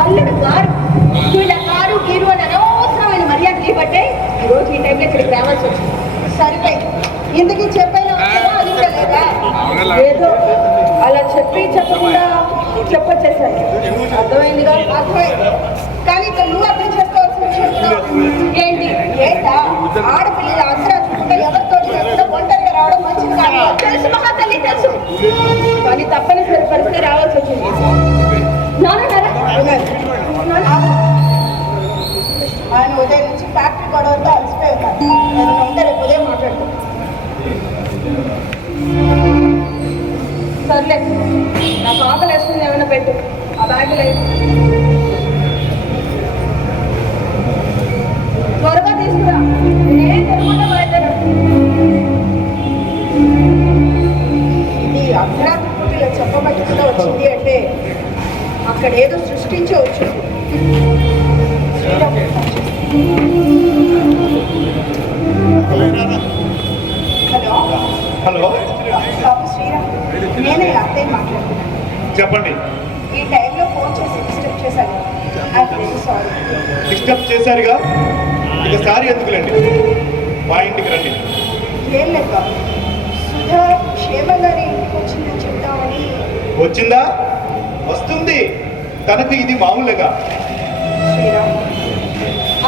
అల్లుడు గారు వీళ్ళ కారు గీరు అని అనవసరమైన మర్యాద ఇవ్వట్టే ఈరోజు ఈ టైంలో ఇక్కడికి రావాల్సి వచ్చింది. సరిపోయి ఇందుకు చెప్పైనా అది లేదా ఏదో అలా చెప్పకుండా చెప్పొచ్చేసాను. అర్థమైందిగా? అర్థమైంది. కానీ ఇక్కడ నువ్వు అర్థం చేసుకోవాల్సిన విషయం ఏంటి? ఏంటా ఆడపిల్లలు అర్ధరాత్రి ఎవరితో ఒంటరిగా రావడం మంచిది కాదు. తెలుసు మహా తల్లి, తెలుసు. కానీ తప్పనిసరి పరిస్థితి రావాల్సి వచ్చింది. ఆయన ఉదయం నుంచి ఫ్యాక్టరీ గొడవతో అలసిపోయి ఉంటాను. నేను ఉంటే రేపు ఉదయం మాట్లాడుతాను. సర్లే, నాకు ఆకలి వేస్తుంది, ఏమైనా పెట్టు. ఆ బ్యాగ్ లేదు, త్వరగా తీసుకురా. నేను తెలుగుంటే బయలుదేరా. ఇది అర్ధరాత్రి పూట ఇలా చెప్పబట్టుకుండా వచ్చింది అంటే అక్కడ ఏదో సృష్టించే వచ్చింది. హలో హలో బాబు శ్రీరామ్, నేనే అత్తయ్య మాట్లాడుతున్నాను. చెప్పండి. ఈ టైంలో ఫోన్ చేసి డిస్టర్బ్ చేశాను. సారీ. డిస్టర్బ్ చేశారుగా, ఇక సారీ ఎందుకులేండి, మా ఇంటికి రండి. ఏం లేదు బాబు, సుధా క్షేమ గారి ఇంటికి వచ్చిందని చెప్తామని. వచ్చిందా? వస్తుంది, తనకు ఇది మామూలుగా. శ్రీరామ్,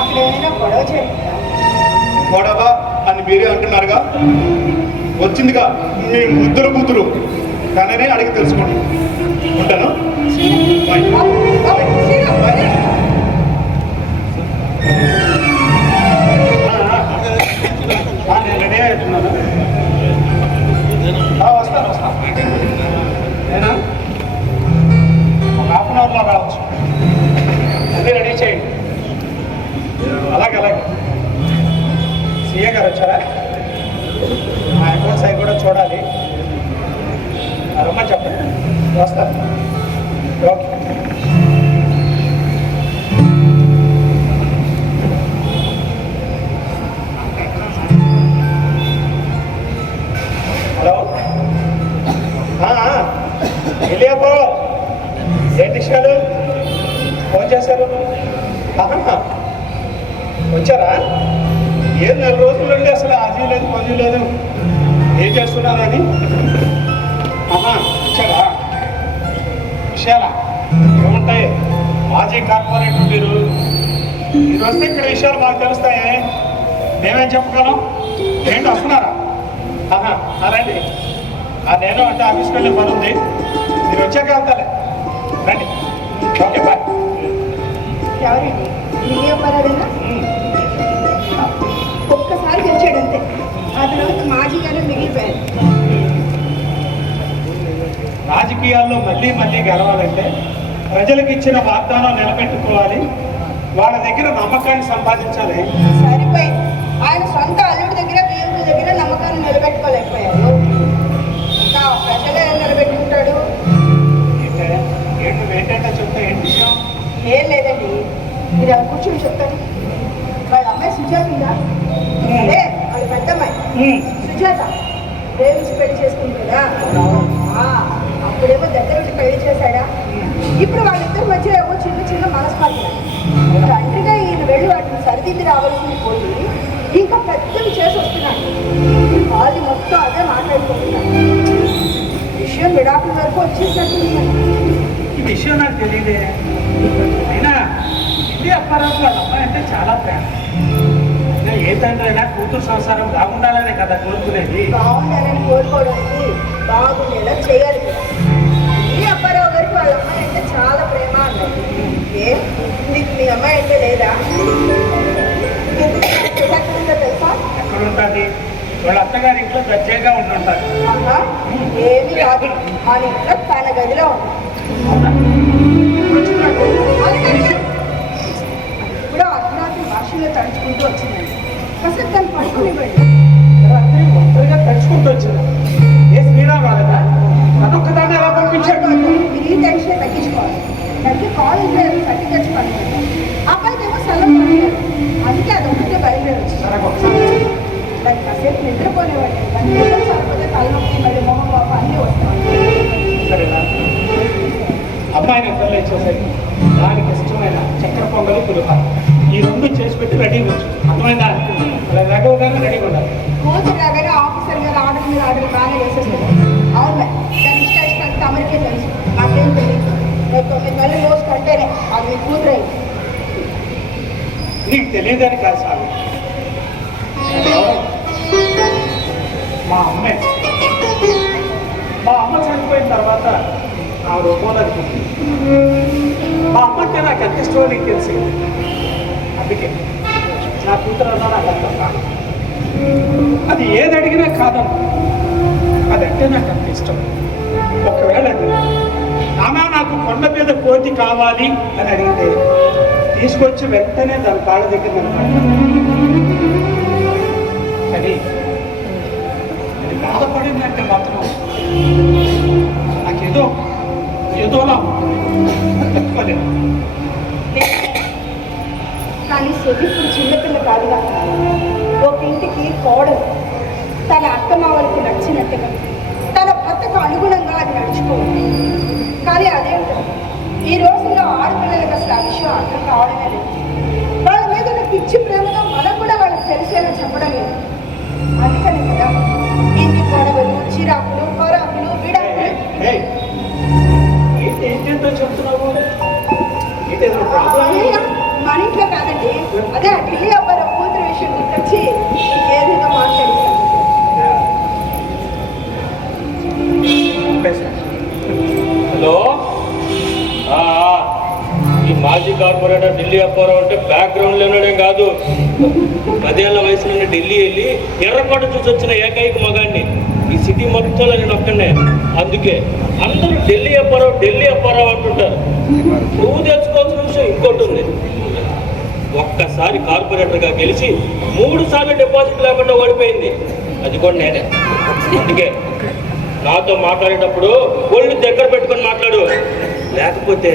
అక్కడ ఏమైనా గొడవ చేయండి. గొడవ అని మీరే అంటున్నారుగా. వచ్చిందిగా మీ ముద్దుల కూతురు, తననే అడిగి తెలుసుకోండి. ఉంటాను. నేను రెడీ అవుతున్నాను. వస్తాను నేనా ఒక హాఫ్ అన్ అవర్లో రావచ్చు. అన్నీ రెడీ చేయండి. అలాగే సీఏ గారు వచ్చారా? మా అకౌంట్స్ అవి కూడా చూడాలి. రమ్మని చెప్పండి, వస్తాను. ఓకే. హలో, వెళ్ళియాపో. ఏంటి విషయాలు? ఫోన్ చేశారు? వచ్చారా? ఏం 4 రోజుల నుండి అసలు ఆజీ లేదు, పని లేదు, ఏం చేస్తున్నారని. వచ్చారా? విషయాలా ఏముంటాయి? మాజీ కార్పొరేటర్ మీరు వస్తే ఇక్కడ విషయాలు మాకు తెలుస్తాయి. మేమేం చెప్పగలం? ఏంటి వస్తున్నారా? రండి. నేను అంటే ఆఫీస్కి వెళ్ళే పని ఉంది, మీరు వచ్చాక వెళ్తాలే. రండి. Okay, bye. ఎవరండి? అప్పారావేనా? ఒక్కసారి గెలిచాడంతే, ఆ తర్వాత మాజీ గారు మిగిలిపోయారు. రాజకీయాల్లో మళ్ళీ గెలవాలంటే ప్రజలకు ఇచ్చిన వాగ్దానం నిలబెట్టుకోవాలి, వాళ్ళ దగ్గర నమ్మకాన్ని సంపాదించాలి. సరిపోయి ఆయన సొంత అల్లుడి దగ్గర బియ్యంకుల దగ్గర నమ్మకాన్ని నిలబెట్టుకోలేకపోయారు. ఇంకా ప్రజలే నిలబెట్టుకుంటాడు. ఏంటంటే చెప్తే ఏంటి విషయం? ఏం లేదండి, మీరు అలా కూర్చొని చెప్తాను. వాళ్ళ అమ్మాయి సుజాత ఉందా? అదే వాళ్ళ పెద్దమ్మాయి సుజాత ప్రేమించి పెళ్లి చేసుకుంటాడా? అప్పుడేమో దగ్గర నుంచి పెళ్లి చేశాడా? ఇప్పుడు వాళ్ళిద్దరి మధ్య ఏమో చిన్న మనస్పర్ధలు. తండ్రిగా ఈయన వెళ్ళి వాటిని సరిదిద్ది రావాల్సింది పోయి ఇంకా పెద్దలు చేసి వస్తున్నాడు. వాళ్ళు మొత్తం అదే మాట్లాడుకుంటున్నారు. విషయం విడాకుల వరకు వచ్చేసినట్టుంది. ఈ విషయం నాకు తెలియదే. అయినా ఇది అప్పారావు వాళ్ళ అమ్మాయి అంటే చాలా ప్రేమ. ఏ తండ్రి అయినా కూతురు సంసారం బాగుండాలనే కదా కోరుకునేది. బాగుండాలని కోరుకోవడానికి బాగుండేలా చేయాలి కదా. ఈ అప్పారావు గారికి వాళ్ళ అమ్మాయి అంటే చాలా ప్రేమ అన్నది. నీకు మీ అమ్మాయి అంటే లేదా? తెలుసా? ఎక్కడ ఉంటుంది? వాళ్ళ అత్తగారి ఇంట్లో దర్జాగా ఉంటుంటారు. ఆహా, ఏమీ రాదు. మన ఇంట్లో తన గదిలో ఉంది. అవునా? ఇప్పుడు వచ్చినట్టు అందుకని ఇప్పుడు అర్ధరాత్రి భాషలో తడుచుకుంటూ వచ్చిందండి. కాసేపు తను పడుకునివ్వండి. రాత్రి ఒంటరిగా తడుచుకుంటూ వచ్చింది. ఏ శ్రీరామ్ రాలేదా? నన్ను ఒక్కదాన్ని ఎలా పంపించాడు? మీరు ఈ టెన్షన్ తగ్గించుకోవాలి. దానికి కాలేజ్ కట్టి తెచ్చుకోవాలి. అబ్బాయికేమో సెలవు పడలేదు. అందుకే అది ఒకటే బయలుదేరొచ్చు. నాకు ఒకసారి దానికి కాసేపు నిద్రపోలేవాడి. దాని నిద్ర సరిపోతే తలనొప్పి మళ్ళీ మొహం పాప అన్నీ వస్తాయి. సరేనా? అమ్మాయిని నిద్రలో ఇచ్చేసరికి దానికి ఇష్టమైన చక్కెర పొంగలి పులిహార ఈ రెండు చేసి పెట్టి రెడీగా వచ్చు. అర్థమైందా? అలా రెడీగానే రెడీగా ఉండాలి. కూతురు రాగానే ఆఫీసర్ గారు ఆర్డర్ మీద ఆర్డర్ బాగానే వేసేస్తారు. అవును మరి దాని ఇష్టానికి తమరికే తెలుసు. నాకేం తెలియదు. నేను 9 నెలలు రోజు కంటేనే అది మీ కూతురు అయింది. నీకు తెలియదని కాదు స్వామి. మా అమ్మే మా అమ్మ చనిపోయిన తర్వాత ఆ రూపంలో అది మా అమ్మ అంటే నాకు ఎంత ఇష్టమో నీకు తెలిసి. అందుకే నా కూతురు అన్నా నాకు అర్థం కాదు. అది ఏది అడిగినా కాదన్నా అదంటే నాకు అంత ఇష్టం. ఒకవేళ అది నానా నాకు కొండ మీద కోతి కావాలి అని అడిగితే తీసుకొచ్చి వెంటనే దాని కాళ్ళ దగ్గర నిలబడతాను. కానీ అది బాధపడిందంటే మాత్రం నాకేదో ఏదోలా తట్టుకోలేదు. కానీ శని ఇప్పుడు చిన్నపిల్ల కాదుగా. ఒక ఇంటికి కోడలు తన అత్తమావలకి నచ్చినట్టుగా తన భర్తకు అనుగుణంగా అది నడుచుకోవాలి. కానీ అదేంటో ఈ రోజుల్లో ఆడపిల్లలకి అసలు ఆ విషయం అర్థం కావడమే లేదు. వాళ్ళ మీద ఉన్న పిచ్చి ప్రేమతో మనం కూడా వాళ్ళకి తెలిసేలా చెప్పడం లేదు. అందుకనే కదా ఇంటి గొడవలు, చిరాకులు, పరాకులు, విడాకులు. ఏయ్, ఏంటో చెప్తున్నావు? ఏంటో ప్రాబ్లం? మన ఇంట్లో కాదండి. అదే ఆ ఢిల్లీ అబ్బాయి కూతురు విషయం గుర్తొచ్చి ఏదేదో మాట్లాడిస్తాను. హలో, ఈ మాజీ కార్పొరేటర్ ఢిల్లీ అప్పారావు అంటే బ్యాక్గ్రౌండ్ లేనోడేం కాదు. 10 ఏళ్ల వయసులోనే ఢిల్లీ వెళ్ళి ఎర్రకోట చూసి వచ్చిన ఏకైక మగాడిని. ఈ సిటీ మొత్తంలో నేను ఒక్కనే. అందుకే అందరూ ఢిల్లీ అప్పారావు అంటుంటారు. నువ్వు తెలుసుకోవాల్సిన విషయం ఇంకోటి ఉంది. ఒక్కసారి కార్పొరేటర్గా గెలిచి 3 సార్లు డిపాజిట్ లేకుండా ఓడిపోయింది. అది కూడా నేనే. అందుకే నాతో మాట్లాడేటప్పుడు ఒళ్ళు దగ్గర పెట్టుకొని మాట్లాడు. లేకపోతే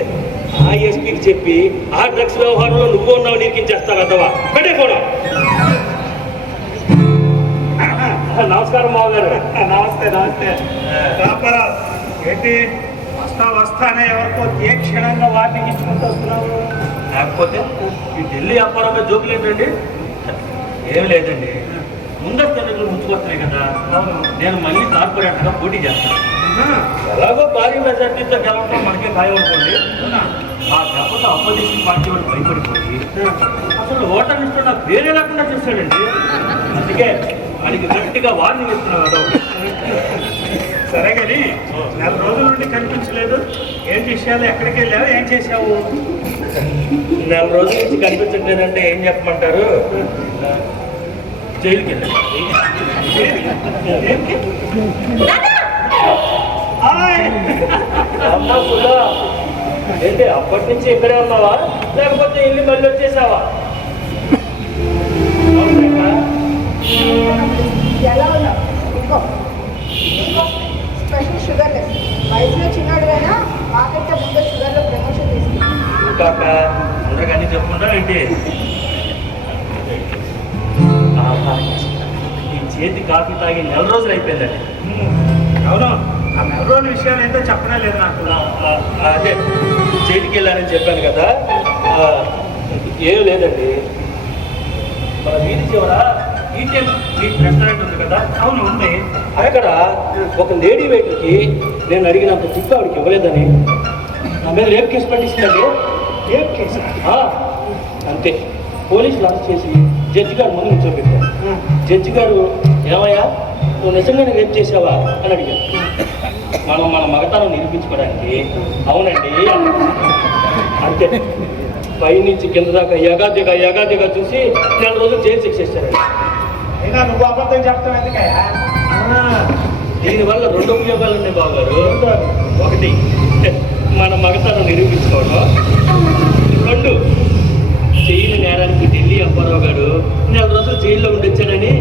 ఆ ఎస్పీకి చెప్పి ఆ డ్రగ్స్ వ్యవహారంలో నువ్వు ఉన్నావు నీకించేస్తావు అర్థవా. పెట్టే ఫోన్. నమస్కారం మావగారు. నమస్తే నమస్తే. ఏంటి వస్తానే ఎవరికో ఏ క్షణంగా వార్నింగ్ ఇచ్చుకుంటూ వస్తున్నావు? లేకపోతే ఈ ఢిల్లీ అప్పారావు జోకులు ఏంటండి? ఏమి లేదండి, ముందస్తు ఎన్నికలు ముంచుకొస్తున్నాయి కదా. నేను మళ్ళీ కార్పొరేటర్గా పోటీ చేస్తాను. ఎలాగో భారీ మెజార్టీతో గెలవడం మనకే ఖాయం అనుకోండి. ఆ దెబ్బతో అపోజిషన్ పార్టీ వాడు భయపడిపోయి అసలు ఓటర్ లిస్టు నాకు వేరే లేకుండా చేస్తాడండి. అందుకే ఆయనకి గట్టిగా వార్నింగ్ ఇస్తున్నాడు. సరే కానీ 4 రోజుల నుండి కనిపించలేదు. ఏంటి విషయాలు? ఎక్కడికి వెళ్ళావు? ఏం చేసావు? 4 రోజుల నుంచి కనిపించట్లేదంటే ఏం చెప్పమంటారు? జైలుకి వెళ్ళాను. అమ్మా సుధా, ఏంటి అప్పటి నుంచి ఇక్కడే ఉన్నావా లేకపోతే ఇల్లు మళ్ళీ వచ్చేసావా? ఎలా ఉన్నావు? ఇంకో స్పెషల్ షుగర్ లెస్. వయసులో చిన్నాడువైనా మాకంటే ముందు షుగర్లో ప్రమోషన్ తీసుకున్నాను. కాక అందరికీ చెప్పుకుంటా ఏంటి? ఆహా, ఈ చేతి కాఫీ తాగి 4 రోజులు అయిపోయిందండి. అవును, ఆ 4 రోజుల విషయాలు ఏంటో చెప్పనే లేదు నాకు. అదే చేతికి వెళ్ళానని చెప్పాను కదా. ఏం లేదండి, మన వీధి చివర ఈటీఎం రెస్టారెంట్ ఉంది కదా. అవును ఉంది. అక్కడ ఒక లేడీ వెయిటర్కి నేను అడిగినంత టిప్ ఆవిడకి ఇవ్వలేదని నా మీద రేప్ కేసు పట్టిస్తుందండి. ఏం కేసు? అంతే, పోలీసులు అరెస్ట్ చేసి జడ్జి గారు ముందు నిల్చోబెట్టారు. జడ్జి గారు, ఏమయ్యా నువ్వు నిజంగానే రేప్ చేసావా అని అడిగారు. మనం మన మగతనం నిరూపించుకోవడానికి అవునండి అంతే. పైనుంచి కింద దాకా యగాదిగా చూసి 4 రోజులు జైలు శిక్ష ఇచ్చారండి. అయినా నువ్వు అబద్ధం చెప్తావు ఎందుకయ్యా? దీనివల్ల రెండు ఉపయోగాలు ఉన్నాయి బావగారు. ఒకటి, మన మగతనం నిరూపించుకోవడం. రెండు, చేయని నేరానికి ఢిల్లీ అప్పారావు గారు 4 రోజులు జైల్లో ఉండొచ్చాడని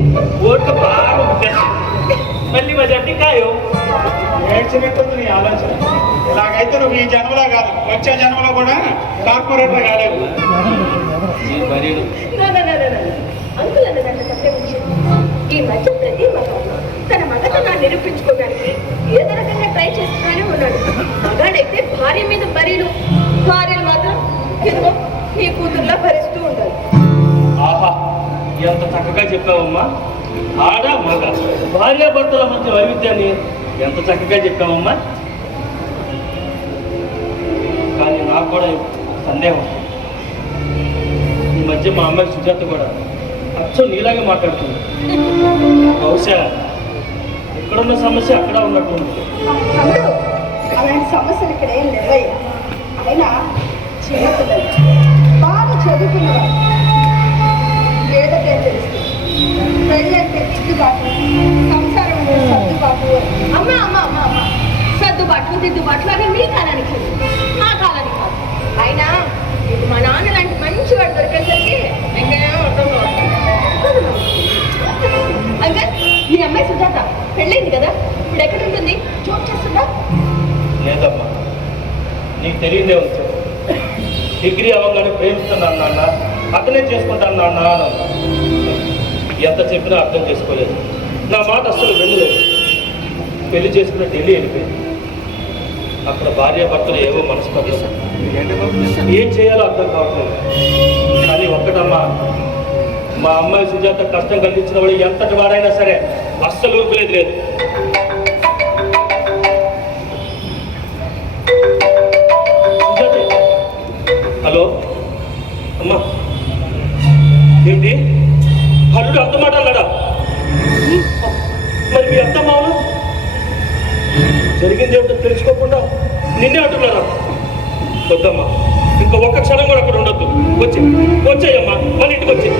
ఓట్లు బాగా ఉంటారు. మళ్ళీ మా జట్టి ఖాయం. ఏడ్చినట్టుంది నీ ఆలోచన. ఇలాగైతే నువ్వు ఈ జన్మలో కాదు, వచ్చే జన్మలో కూడా కార్పొరేటర్ కాలేవు. మరి అంకుల్ అన్నదంటే తప్పే విషయం. ఈ మధ్య ప్రతి మగవాడు తన మగతనాన్ని నిరూపించుకోవడానికి ఏదో రకంగా ట్రై చేస్తూనే ఉన్నాడు. మగాడైతే భార్య మీద బరీలు, భార్యలు మాత్రం ఇదిగో నీ కూతుర్లా భరిస్తూ ఉండాలి. ఆహా, ఎంత చక్కగా చెప్పావమ్మా. ఆడ మగ భార్యాభర్తల మధ్య వైవిధ్యాన్ని ఎంత చక్కగా చెప్పావమ్మా. కానీ నాకు కూడా సందేహం. ఈ మధ్య మా అమ్మాయి సుజాత కూడా అచ్చం నీలాగే మాట్లాడుతుంది. బహుశా ఇక్కడున్న సమస్య అక్కడ ఉన్నట్టుంది. తమ్ముడు, అలాంటి సమస్యలు ఇక్కడ ఏం లేవయ్యా. అయినా చిన్నపిల్లలు బాగా చదువుకున్నవారు ఏదంటే తెలుస్తుంది. పెళ్ళంటే దిద్దుబాటు, సంసారం అంటే సర్దుబాటు. అమ్మ అమ్మ అమ్మ అమ్మ సర్దుబాట్లు దిద్దుబాట్లు అవి మీ కాలానికి, మా కాలానికి కాదు. అయినా ఇది మా నాన్న లాంటి మంచి వాడు దొరికేసరికి ఇంకేమో అర్థం అంకల్, మీ అమ్మాయి సుజాత పెళ్ళైంది కదా, ఇప్పుడు ఎక్కడ ఉంటుంది? జాబ్ చేస్తుందా? లేదమ్మా, నీకు తెలియదే వచ్చు. డిగ్రీ అవ్వగానే ప్రేమిస్తున్నాను నాన్న, అతనే చేసుకుంటాను నాన్న అన్న. ఎంత చెప్పినా అర్థం చేసుకోలేదు. నా మాట అస్సలు వెళ్ళలేదు. పెళ్లి చేసుకున్న ఢిల్లీ వెళ్ళిపోయింది. అక్కడ భార్యాభర్తలు ఏవో మనస్పర్ధలు, ఏం చేయాలో అర్థం కావట్లేదు. కానీ ఒక్కటమ్మా, మా అమ్మాయి సుజాత కష్టం కలిగించిన వాడు ఎంతటి వాడైనా సరే అస్సలు ఊరుకునేది లేదు. సుజాత, హలో అమ్మా, ఏంటి హల్లుడు అర్థం మాట అన్నాడా? మరి మీ అత్త మామలు జరిగింది ఏమిటో తెలుసుకోకుండా నిన్నే అంటున్నారా? వద్దమ్మా, ఇంకా ఒక్క క్షణం కూడా అక్కడ ఉండొద్దు. వచ్చేయమ్మా, మన ఇంటికి వచ్చి.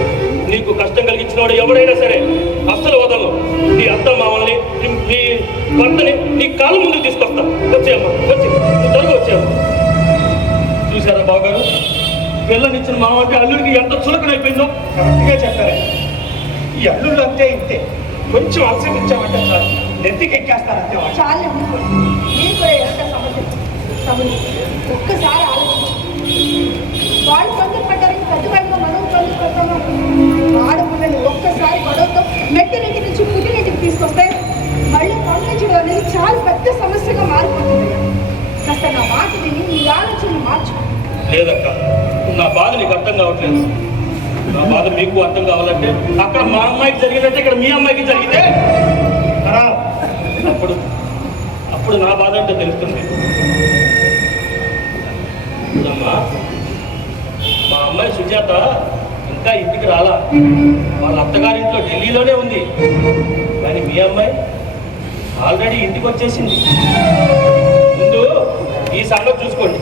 నీకు కష్టం కలిగించిన వాడు ఎవడైనా సరే అస్సలు వదలను. నీ అత్త మామల్ని, నీ భర్తని నీ కాళ్ళ ముందుకు తీసుకొస్తా. వచ్చేయమ్మా, వచ్చి నువ్వు త్వరగా వచ్చేయమ్మా. చూసారా బావగారు, పిల్లనిచ్చిన మామ అంటే అల్లుడికి ఎంత చులకనైపోయిందో. కరెక్ట్గా చెప్పారు. ఈ అల్లుళ్ళు అంతే ఇంతే, కొంచెం అనుసరించామంటే చాలు, నెత్తికి ఎక్కేస్తారంతే వాళ్ళు. చాలా ఉండిపోయింది. మీరు కూడా ఎంత సమస్య తమ్ముడు, ఒక్కసారి ఆలోచించు. వాళ్ళు తొందరపడ్డారని పెద్దవాళ్ళతో మనం తొందరపడతాము. ఆడపిల్లని ఒక్కసారి గొడవతో మెట్టినింటి నుంచి పుట్టినింటికి తీసుకొస్తే మళ్ళీ పంపించడం అనేది చాలా పెద్ద సమస్యగా మారిపోతుంది. కాస్త నా మాట విని నీ ఆలోచనలు మార్చు. లేదక్క, నా బాధ నీకు అర్థం కావట్లేదు. నా బాధ మీకు అర్థం కావాలంటే అక్కడ మా అమ్మాయికి జరిగినట్టే ఇక్కడ మీ అమ్మాయికి జరిగితే అప్పుడు నా బాధ అంటే తెలుస్తుంది. అమ్మా, మా అమ్మాయి సుజాత ఇంకా ఇంటికి రాలా. వాళ్ళ అత్తగారింట్లో ఢిల్లీలోనే ఉంది. కానీ మీ అమ్మాయి ఆల్రెడీ ఇంటికి వచ్చేసింది. ముందు ఈ సంగతి చూసుకోండి.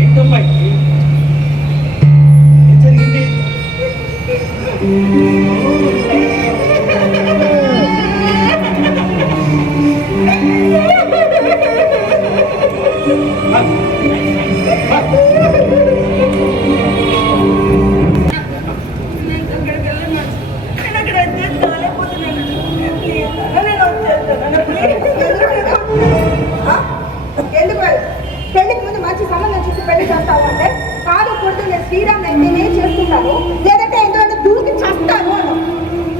ఏంటమ్మా ఇది? ఏం జరిగింది? పెళ్లికి ముందు మంచి సంబంధం చూసి పెళ్లి చేస్తావు అంటే కాదు కొడుతూ నేను శ్రీరామ్ అయితేనే చేసుకుంటాను, లేదంటే ఎందుకంటే దూకి చేస్తాను అను.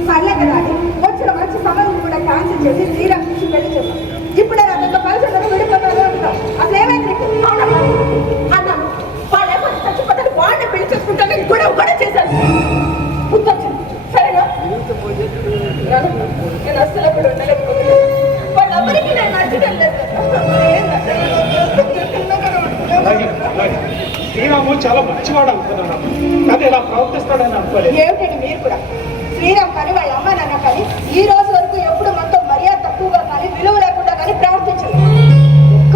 సర్లే కదా అని వచ్చిన మంచి సంబంధం కూడా క్యాన్సిల్ చేసి శ్రీరామ్ చూసి పెళ్లి చేస్తాను. ఇప్పుడే అతనితో కలిసి ఉండడం విడిపోతాను అంటాం. అసలు ఏమైంది అన్నాను. వాళ్ళే కొంచెం చచ్చిపోతాను, వాళ్ళని పెళ్లి చేసుకుంటాను కూడా చేశాను. గుర్తొచ్చింది. సరేనా, నేను అస్సలు అప్పుడు ఉండలేకపోతున్నాను. వాళ్ళెవరికి నేను నచ్చడం లేదు. శ్రీరాము చాలా మంచివాడు అనుకున్నాను, కానీ ఇలా ప్రవర్తిస్తాడని అనుకోలేదు. ఏమిటండి మీరు కూడా? శ్రీరామ్ కానీ వాళ్ళ అమ్మ నాన్న కానీ ఈ రోజు వరకు ఎప్పుడు మనతో మర్యాద తక్కువగా కానీ విలువ లేకుండా కానీ ప్రవర్తించలేదు. ఒక్క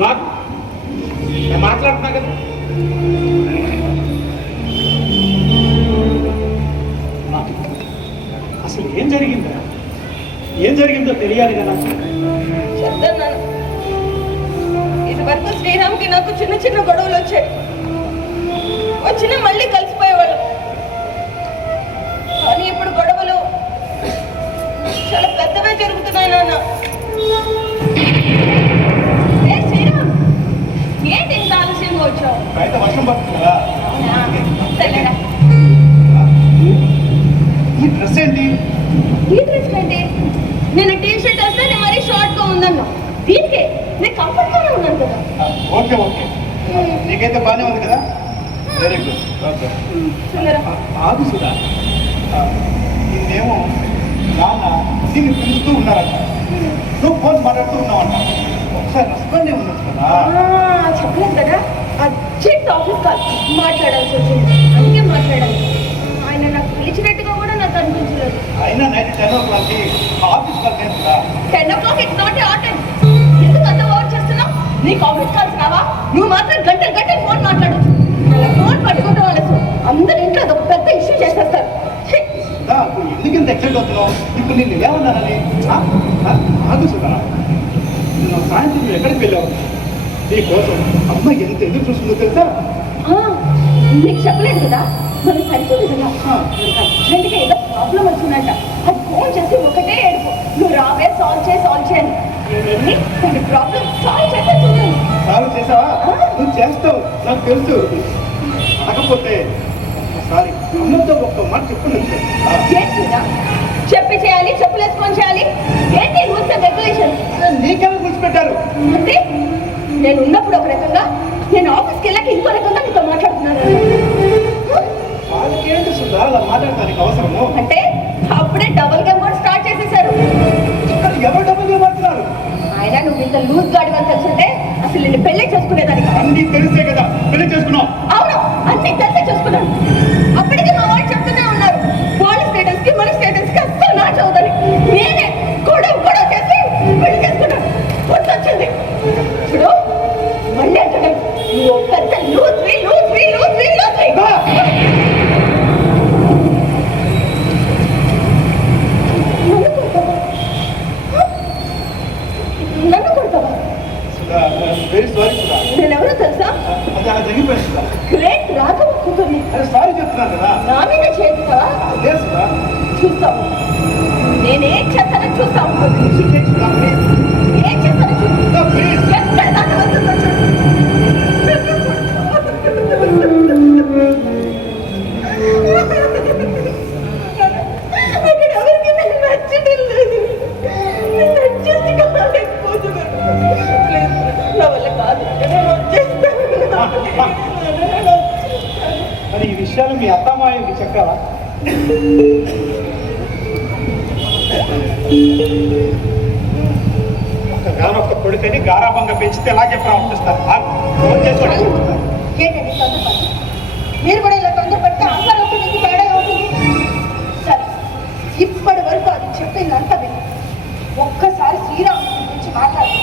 నాకు నేను మాట్లాడుతున్నా కదా. నాకు అసలు ఏం జరిగిందా? ఏం జరిగిందో తెలియాలి కదా. చెప్తాను. ఇది వరకు శ్రీరామ్కి నాకు చిన్న చిన్న గొడవలు వచ్చాయి. వచ్చినా మళ్ళీ కలిసిపోయేవాళ్ళు. కానీ ఇప్పుడు గొడవలు చాలా పెద్దవే జరుగుతున్నాయి నాన్న. ఏ శ్రీరామ్, ఏంటి ఇంత ఆలస్యంగా వచ్చావు? బయట వర్షం పడుతుంది కదా. సరేనా, ఈ డ్రెస్ ఏంటి? ఈ డ్రెస్ ఏంటి? నేను టీ షర్ట్ వస్తే నేను మరీ షార్ట్ గా ఉందన్నా. దీనికే నేను కంఫర్ట్ గానే ఉన్నాను కదా. ఓకే ఓకే, నీకైతే బాగానే ఉంది కదా. Very good. ఓకే, చూడరా, ఆగు సుధా. నిన్నేమో నాన్న దీన్ని పిలుస్తూ ఉన్నారంట, నువ్వు ఫోన్ మాట్లాడుతూ ఉన్నావంట. ఒకసారి రెస్పాండ్ ఉండొచ్చు కదా. చెప్పలేదు కదా, అర్జెంట్ ఆఫీస్ కాల్ మాట్లాడాల్సి వచ్చింది. అందుకే మాట్లాడాలి. ఆయన నాకు పిలిచినట్టుగా కూడా నాకు అనిపించలేదు. అయినా నైట్ 10 o'clockకి ఆఫీస్ వర్క్ ఏంటి కదా. 10 o'clock ఇట్స్ నాట్ ఏ ఆటెన్. ఎందుకు అంత ఓవర్ చేస్తున్నావు? నీకు ఆఫీస్ కాల్స్ రావా? నువ్వు మాత్రం గంటలు గంటలు ఫోన్ మాట్లాడచ్చు. అలా ఫోన్ పట్టుకుంటాం వాళ్ళసు అందరి ఇంట్లో అదొక పెద్ద ఇష్యూ చేసేస్తారు. సుధా, నువ్వు ఎందుకు ఇంత ఎక్సైట్ అవుతున్నావు? ఇప్పుడు నిన్ను ఏమన్నానని? ఆగు సుధా, నువ్వు సాయంత్రం ఎక్కడికి వెళ్ళావు? నీ కోసం అమ్మ ఎంత ఎదురు చూస్తుందో తెలుసా? నీకు చెప్పలేదు కదా, మనం సరిపోదు కదా. అర్జెంట్గా ఏదో ప్రాబ్లం వచ్చిందంట. అది ఫోన్ చేసి ఒకటే ఏడుపు, నువ్వు రావే సాల్వ్ చేయని. నేను వెళ్ళి దాని ప్రాబ్లం సాల్వ్ చేస్తే చూడండి. సాల్వ్ చేసావా? నువ్వు చేస్తావు, నాకు తెలుసు. కాకపోతే ఒకసారి అమ్మతో ఒక్క మాట చెప్పుండొచ్చు. ఏంటిదా చెప్పి చేయాలి, చెప్పులేసుకొని చేయాలి? ఏంటి రూల్స్ అండ్ రెగ్యులేషన్? నీకెలా గుర్తుపెట్టారు? అంటే నేను ఉన్నప్పుడు ఒక రకంగా, నేను ఆఫీస్కి వెళ్ళాక ఇంకో రకంగా నీతో మాట్లాడుతున్నాను. వాళ్ళకేంటి సుధా అలా మాట్లాడటానికి అవసరము? అంటే అప్పుడే డబుల్ గేమ్ కూడా స్టార్ట్ చేసేసారు. ఇక్కడ ఎవరు డబ్బులు ఏమంటున్నారు? ఆయన నువ్వు ఇంత లూజ్ గాడి అని తెలుసుంటే అసలు నిన్ను పెళ్లి చేసుకునేదానికి. అన్నీ తెలిసే కదా పెళ్లి చేసుకున్నావు. అవును, అన్ని తెలిసే చేసుకున్నాను. అప్పటికి మా వాళ్ళు చెప్తూనే ఉన్నారు, వాళ్ళ స్టేటస్ కి మన స్టేటస్ కి అస్సలు మ్యాచ్ అవుతుంది. నేనే గొడవ చేసి పెళ్లి చేసుకున్నాను. గుర్తొచ్చింది చూడు, మళ్ళీ అంటున్నాను, నువ్వు పెద్ద లూజ్. నన్ను కొడతావా? Very sorry Sudha. నేనెవరో తెలుసా? అది అలా జరిగిపోయింది సుధా. గ్రేట్ రాఘవ కూతుర్ని. అరే సారీ చెప్తున్నాను కదా. నా మీద చేస్తావా? అదే సుధా. చూస్తావు, నేనేం చేస్తానో చూస్తావు. సుధా, ప్లీజ్. ఏం చేస్తానో చూడు. సుధా, ప్లీజ్. ఎక్కడ దాకా వస్తుందో చూడు. అక్కడ ఎవరికి నేను నచ్చడం లేదు. నేను అడ్జస్ట్ కాలేకపోతున్నాను. ప్లీజ్, నా వల్ల కాదు, నేను వచ్చేస్తాను. మరి ఈ విషయాలు మీ అత్తమాయకి చెప్పావా? ఒక్క కొడుకని గారాభంగా పెంచితే ఎలాగే ప్రవర్తిస్తారు? ఏంటండి తొందరపడి? మీరు కూడా ఇలా తొందరపడితే అందరూ అవుతుంది, ఇంక తేడా అవుతుంది. సరే, ఇప్పటి వరకు అది చెప్పింది అంత విని ఒక్కసారి శ్రీరామ్ గురించి మాట్లాడు.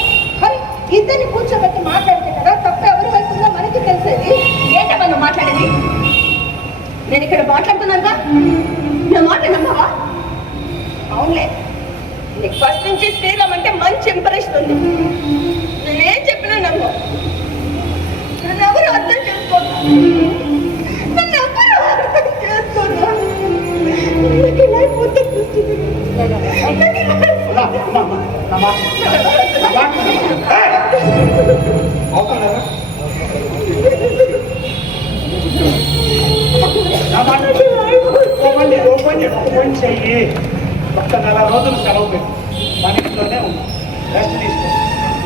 మరి ఇద్దరిని కూర్చోబెట్టి మాట్లాడితే కదా తప్ప ఎవరి వైపు ఉందో మనకి తెలిసేది. ఏంటమ్మా నువ్వు మాట్లాడేది? నేను ఇక్కడ మాట్లాడుతున్నానుగా, నా మాట నమ్మవా? అవునులే, నీకు ఫస్ట్ నుంచి శ్రీరామ్ అంటే మంచి ఇంప్రెషన్ ఉంది. నేనేం చెప్పినా నమ్మవు. నన్ను ఎవరు అర్థం చేసుకోరు. నాకు ఇలా అయిపోతే ఓపెన్ చెయ్యి. ఒక్క 4 రోజులు సెలవు పెట్టి మన ఇంట్లోనే ఉంది, రెస్ట్ తీసుకో.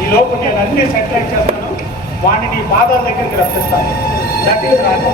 ఈ లోపు నేను అన్ని సెటిల్ చేస్తాను. వాడిని నీ పాదాల దగ్గరికి రప్పిస్తాను. దట్ ఈస్ రాదు.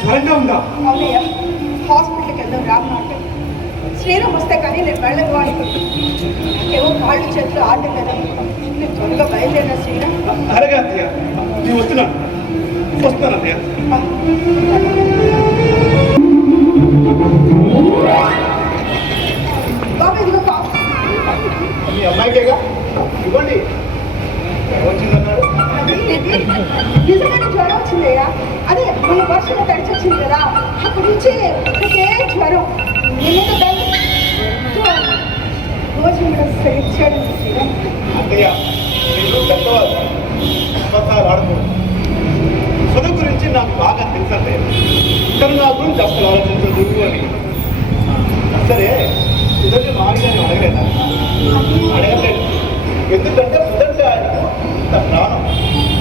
జ్వరంగా ఉందా? అవునయ్య, హాస్పిటల్కి వెళ్దాం రామ్మా అంటే శ్రీరామ్ వస్తే కానీ నేను వెళ్ళను అనుకుంటున్నాను. నాకేమో కాళ్ళు చేతులు ఆడడం కదా, నేను త్వరగా బయలుదేరిన శ్రీరామ్. అలాగే అత్తయ్య, నేను వస్తున్నాను అత్తయ్య. బాబు ఇదిగో కాఫీ. మీ అమ్మాయికేగా ఇవ్వండి. వచ్చిందన్నాడు. నిజమైన జ్వరం వచ్చిందయ్యా, అదే మన వర్షంలో తడిచి వచ్చింది కదా, అక్కడి నుంచి ఒకే జ్వరం. రోజు కూడా సరిచ్చాడు శ్రీరామ్. అత్తయ్య, మీరు పెద్దవాళ్ళు అబద్ధాలు ఆడకూడదు. చదువు గురించి నాకు బాగా తెలుసు అత్తయ్య, కానీ నా గురించి అసలు ఆలోచించదు అని. సరే, సుధర్ని మామయ్యని అడగలేదా? అడగలేదు. ఎందుకంటే సుధర్ని ఆయనకు ఇంత ప్రాణం.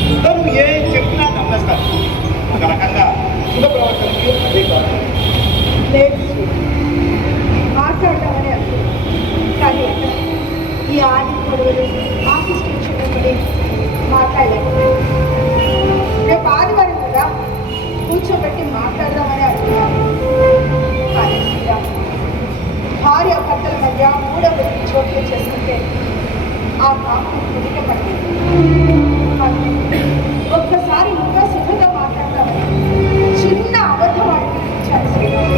సుధను ఏం చెప్పినా నమ్మేస్తాను. ఒక రకంగా సుధ ప్రవర్తనకి అదే కాదు. లేదు మాట్లాడతామని అనుకున్నాను, కానీ ఈ ఆడి గొడవలు ఆఫీస్ టెన్షన్ పడి మాట్లాడలేదు. రేపు ఆదివారం కదా, కూర్చోబెట్టి మాట్లాడదామని అనుకున్నాను. కానీ శ్రీరామ్, భార్య భర్తల మధ్య మూడవ వ్యక్తి చోట్లు చేసుకుంటే ఆ పాపం కుదిక పట్టింది. ఒక్కసారి ఇంకా సుఖంగా మాట్లాడతామని చిన్న అబద్ధం అనిపించాను శ్రీరామ్.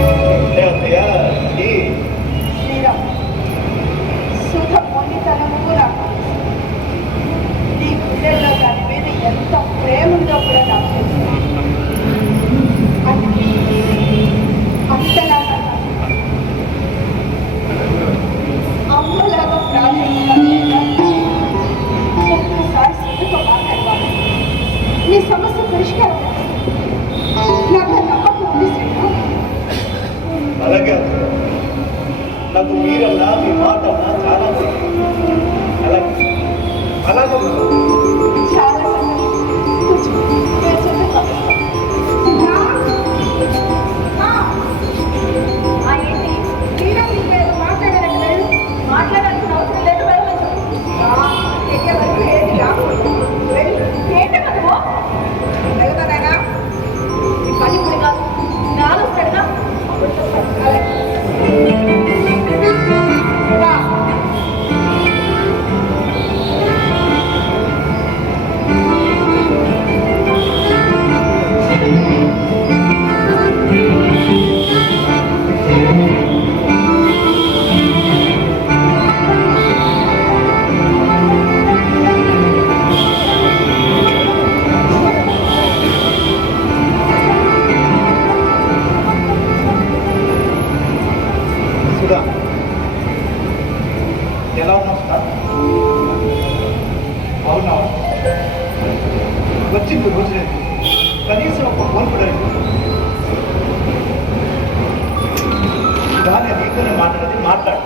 శ్రీరామ్, సుఖ మొండితనము నాకు తెలుసు. నీ గుండెల్లో దాని మీద ఎంత ప్రేమ ఉందో కూడా నాకు తెలుసు. అంతలాగా అమ్మలాగా ప్రాధాన్యత ఒక్కసారి సుఖతో మాట్లాడవాలి. నీ సమస్య పరిష్కారం నాకు నమ్మకం ఉంది శ్రీరామ్. అలాగే నాకు మీరన్నా మీ మాట అన్నా చాలా అలాగే అలాగే చాలా సంతోషం. కూర్చో, నేను చెప్తాను. ఏంటి శ్రీరామ్ నీకు ఏదో మాట్లాడాలంటే లేదు, మాట్లాడాల్సిన అవసరం లేదు. ఎక్కే వరకు ఏది రాకూడదు. ఏంటి మనము వెళ్తానైనా నీ పని ఇప్పుడు కాదు, నా ఆలోచనగా అలాగే సుధా, ఎలా ఉన్నావు సుధా? బాగున్నావా? వచ్చింది రోజు లేదు, కనీసం ఒక ఫోన్ కూడా లేదు. సుధా, నేను నీతోనే మాట్లాడు.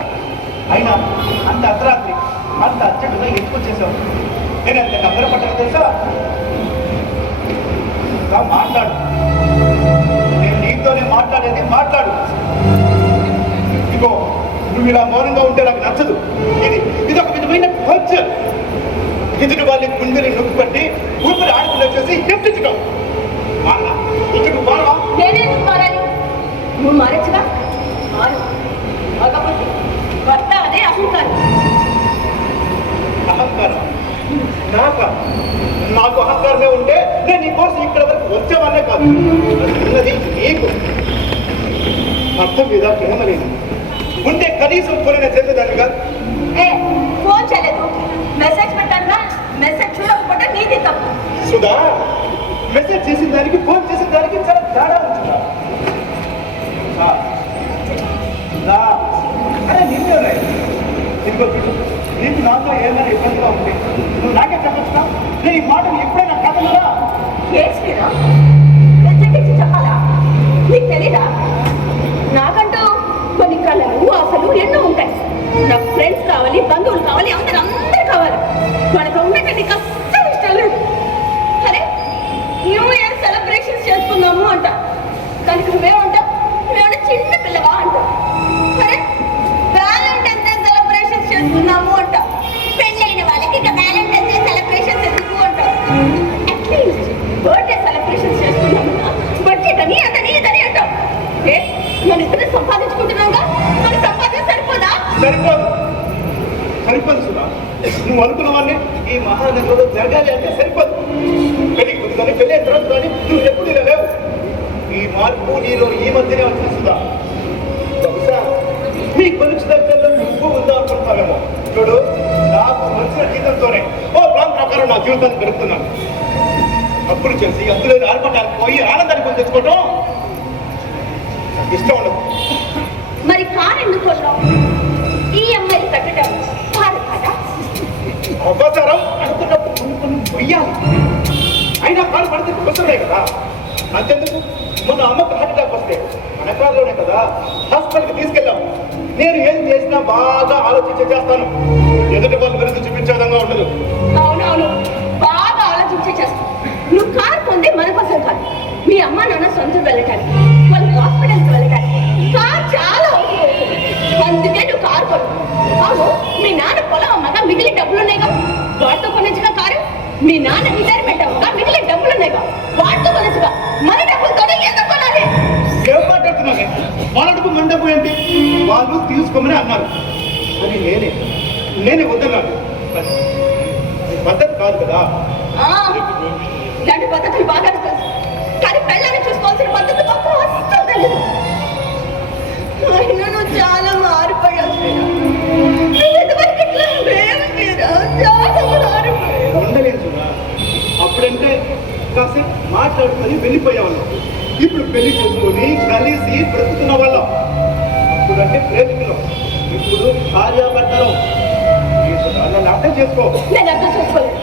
అయినా అంత అర్ధరాత్రి అంత అర్జెంటుగా ఎందుకు వచ్చేసావు? నేను ఎంత కంగారు పడ్డాను తెలుసా? సుధా, మాట్లాడు. నేను నీతోనే మాట్లాడేది, మాట్లాడు. ఇగో, నువ్వు ఇలా మౌనంగా ఉంటే నాకు నచ్చదు. ఇది ఒక విధమైన కల్చర్. ఎదుటి వాళ్ళ గుండెని నొక్కి పట్టి ఊపిరి ఆడుకుని వచ్చేసి చెప్పించడం. ఇక్కడ మారవా? నేనే ఎందుకు మారాలి? నువ్వు మారచ్చుగా. మారు, మగపతి భర్త అదే అహంకారం. అహంకారం నాకు అహంకారమే ఉంటే నేను నీ కోసం ఇక్కడ వరకు వచ్చేవాళ్ళే కాదు. ఉన్నది నీకు అర్థం మీద ప్రేమ లేదు. ఉంటే కనీసం కొనిన చేసేదానిగా. ఫోన్ చేయలేదు, మెసేజ్ పెట్టానుగా. మెసేజ్ చూడకపోతే నీది తప్పు. సుధా, మెసేజ్ చేసిన దానికి ఫోన్ చేసిన దానికి చాలా తేడా ఉంటుందా? అరే నిన్నే ఇంకో నీకు నాతో ఏమైనా ఇబ్బందిగా ఉంటే నువ్వు నాకే చెప్పచ్చుగా. నేను ఈ మాటను ఎప్పుడైనా కథలుగా ఏడ్చినా రెచ్చగించి చెప్పాలా? నీకు తెలీదా? నాకంటూ కొన్ని కళలు ఆశలు ఎన్నో ఉంటాయి. నాకు ఫ్రెండ్స్ కావాలి, బంధువులు కావాలి, అందరూ కావాలి. వాళ్ళతో ఉండక నీకు అస్సలు ఇష్టం లేదు. అరే, న్యూ ఇయర్ సెలబ్రేషన్స్ చేసుకుందాము అంట, దానికి నువ్వేమంటావు? నువ్వేమన్నా చిన్న పిల్లవా అంటావు. అరే, వ్యాలంటైన్స్ డే సెలబ్రేషన్స్ చేసుకుందాము అంట, పెళ్ళైన వాళ్ళకి ఇక వ్యాలంటైన్స్ డే సెలబ్రేషన్స్ ఎందుకు అంటావు. అట్లీస్ట్ బర్త్డే సెలబ్రేషన్స్ చేసుకుందామన్నా బడ్జెట్ అని అతని మన ఇద్దరు సంపాదించుకుంటున్నాగా, మన సంపాదన సరిపోదా? సరిపోదు సరిపోదు సుధా. నువ్వు అనుకున్నవన్నీ ఈ మహానగరంలో జరగాలి అంటే సరిపోదు. పెళ్లికి ముందు కానీ పెళ్ళి అయిన తర్వాత కానీ నువ్వు ఎప్పుడు ఇలా లేవు. ఈ మార్పు నీలో ఈ మధ్యనే వచ్చిన సుధా. బహుశా మీ కొలుచు దగ్గరలో నువ్వు ఉందా అనుకుంటావేమో. చూడు, నాకు వచ్చిన జీతంతోనే ఓ ప్లాన్ ప్రకారం నా జీవితాన్ని గడుపుతున్నాను. అప్పుడు చేసి అందులో ఆర్పటానికి పోయి ఆనందాన్ని కొని తెచ్చుకోవటం ఇష్టం ఉండదు. మరి కారు ఎందుకు కొన్నావు? ఈఎంఐ కట్టడం కారు కదా. అవ్వచారం అనుకున్నప్పుడు కొన్ని వెయ్యాలి. అయినా కారు పడితే కుదరలే కదా. అంతెందుకు, మొన్న అమ్మకు హార్ట్ అటాక్ వస్తే మన కారులోనే కదా హాస్పిటల్కి తీసుకెళ్ళాము. నేను ఏం చేసినా బాగా ఆలోచించి చేస్తాను. ఎదుటి వాళ్ళ వెనుక చూపించే విధంగా ఉండదు. అవునవును, బాగా ఆలోచించే చేస్తావు. నువ్వు కారు పొంది మన కోసం కాదు, మీ అమ్మ నాన్న సొంతం వెళ్ళటానికి, వాళ్ళు హాస్పిటల్కి వెళ్ళటానికి కారు చాలా అవసరం అవుతుంది. అందుకే నువ్వు కారు కొను. అవును, మీ నాన్న పొలం అమ్మగా మిగిలిన డబ్బులు ఉన్నాయిగా, వాటితో కొనచ్చుగా కారు. మీ నాన్న రిటైర్మెంట్ అవ్వగా మిగిలిన డబ్బులు ఉన్నాయిగా, వాటితో కొనచ్చుగా. మన డబ్బులతోనే ఎందుకు కొనాలి? ఏం మాట్లాడుతున్నానే? వాళ్ళ డబ్బు మన డబ్బు ఏంటి? వాళ్ళు తీసుకోమని అన్నారు. అది నేనే వద్దన్నాను. పద్ధతి కాదు కదా. ఆ, ఇలాంటి పద్ధతులు బాగా తెలుసు, కానీ పెళ్ళాన్ని చూసుకోవాల్సిన పద్ధతి మాత్రం అస్సలు తెలియదు. అయినా నువ్వు చాలా మారిపోయావు శ్రీరా. నువ్వు ఇదివరకు ఇట్లా లేవు శ్రీరా, చాలా మారిపోయావు. ఉండలేదు చూడా. అప్పుడంటే కాసేపు మాట్లాడుకొని వెళ్ళిపోయేవాళ్ళం. ఇప్పుడు పెళ్లి చేసుకొని కలిసి బ్రతుకుతున్న వాళ్ళం. అప్పుడంటే ప్రేమికులం, ఇప్పుడు భార్యాభర్తలం. నన్ను అర్థం చేసుకో. నేను అర్థం చేసుకోలేదు,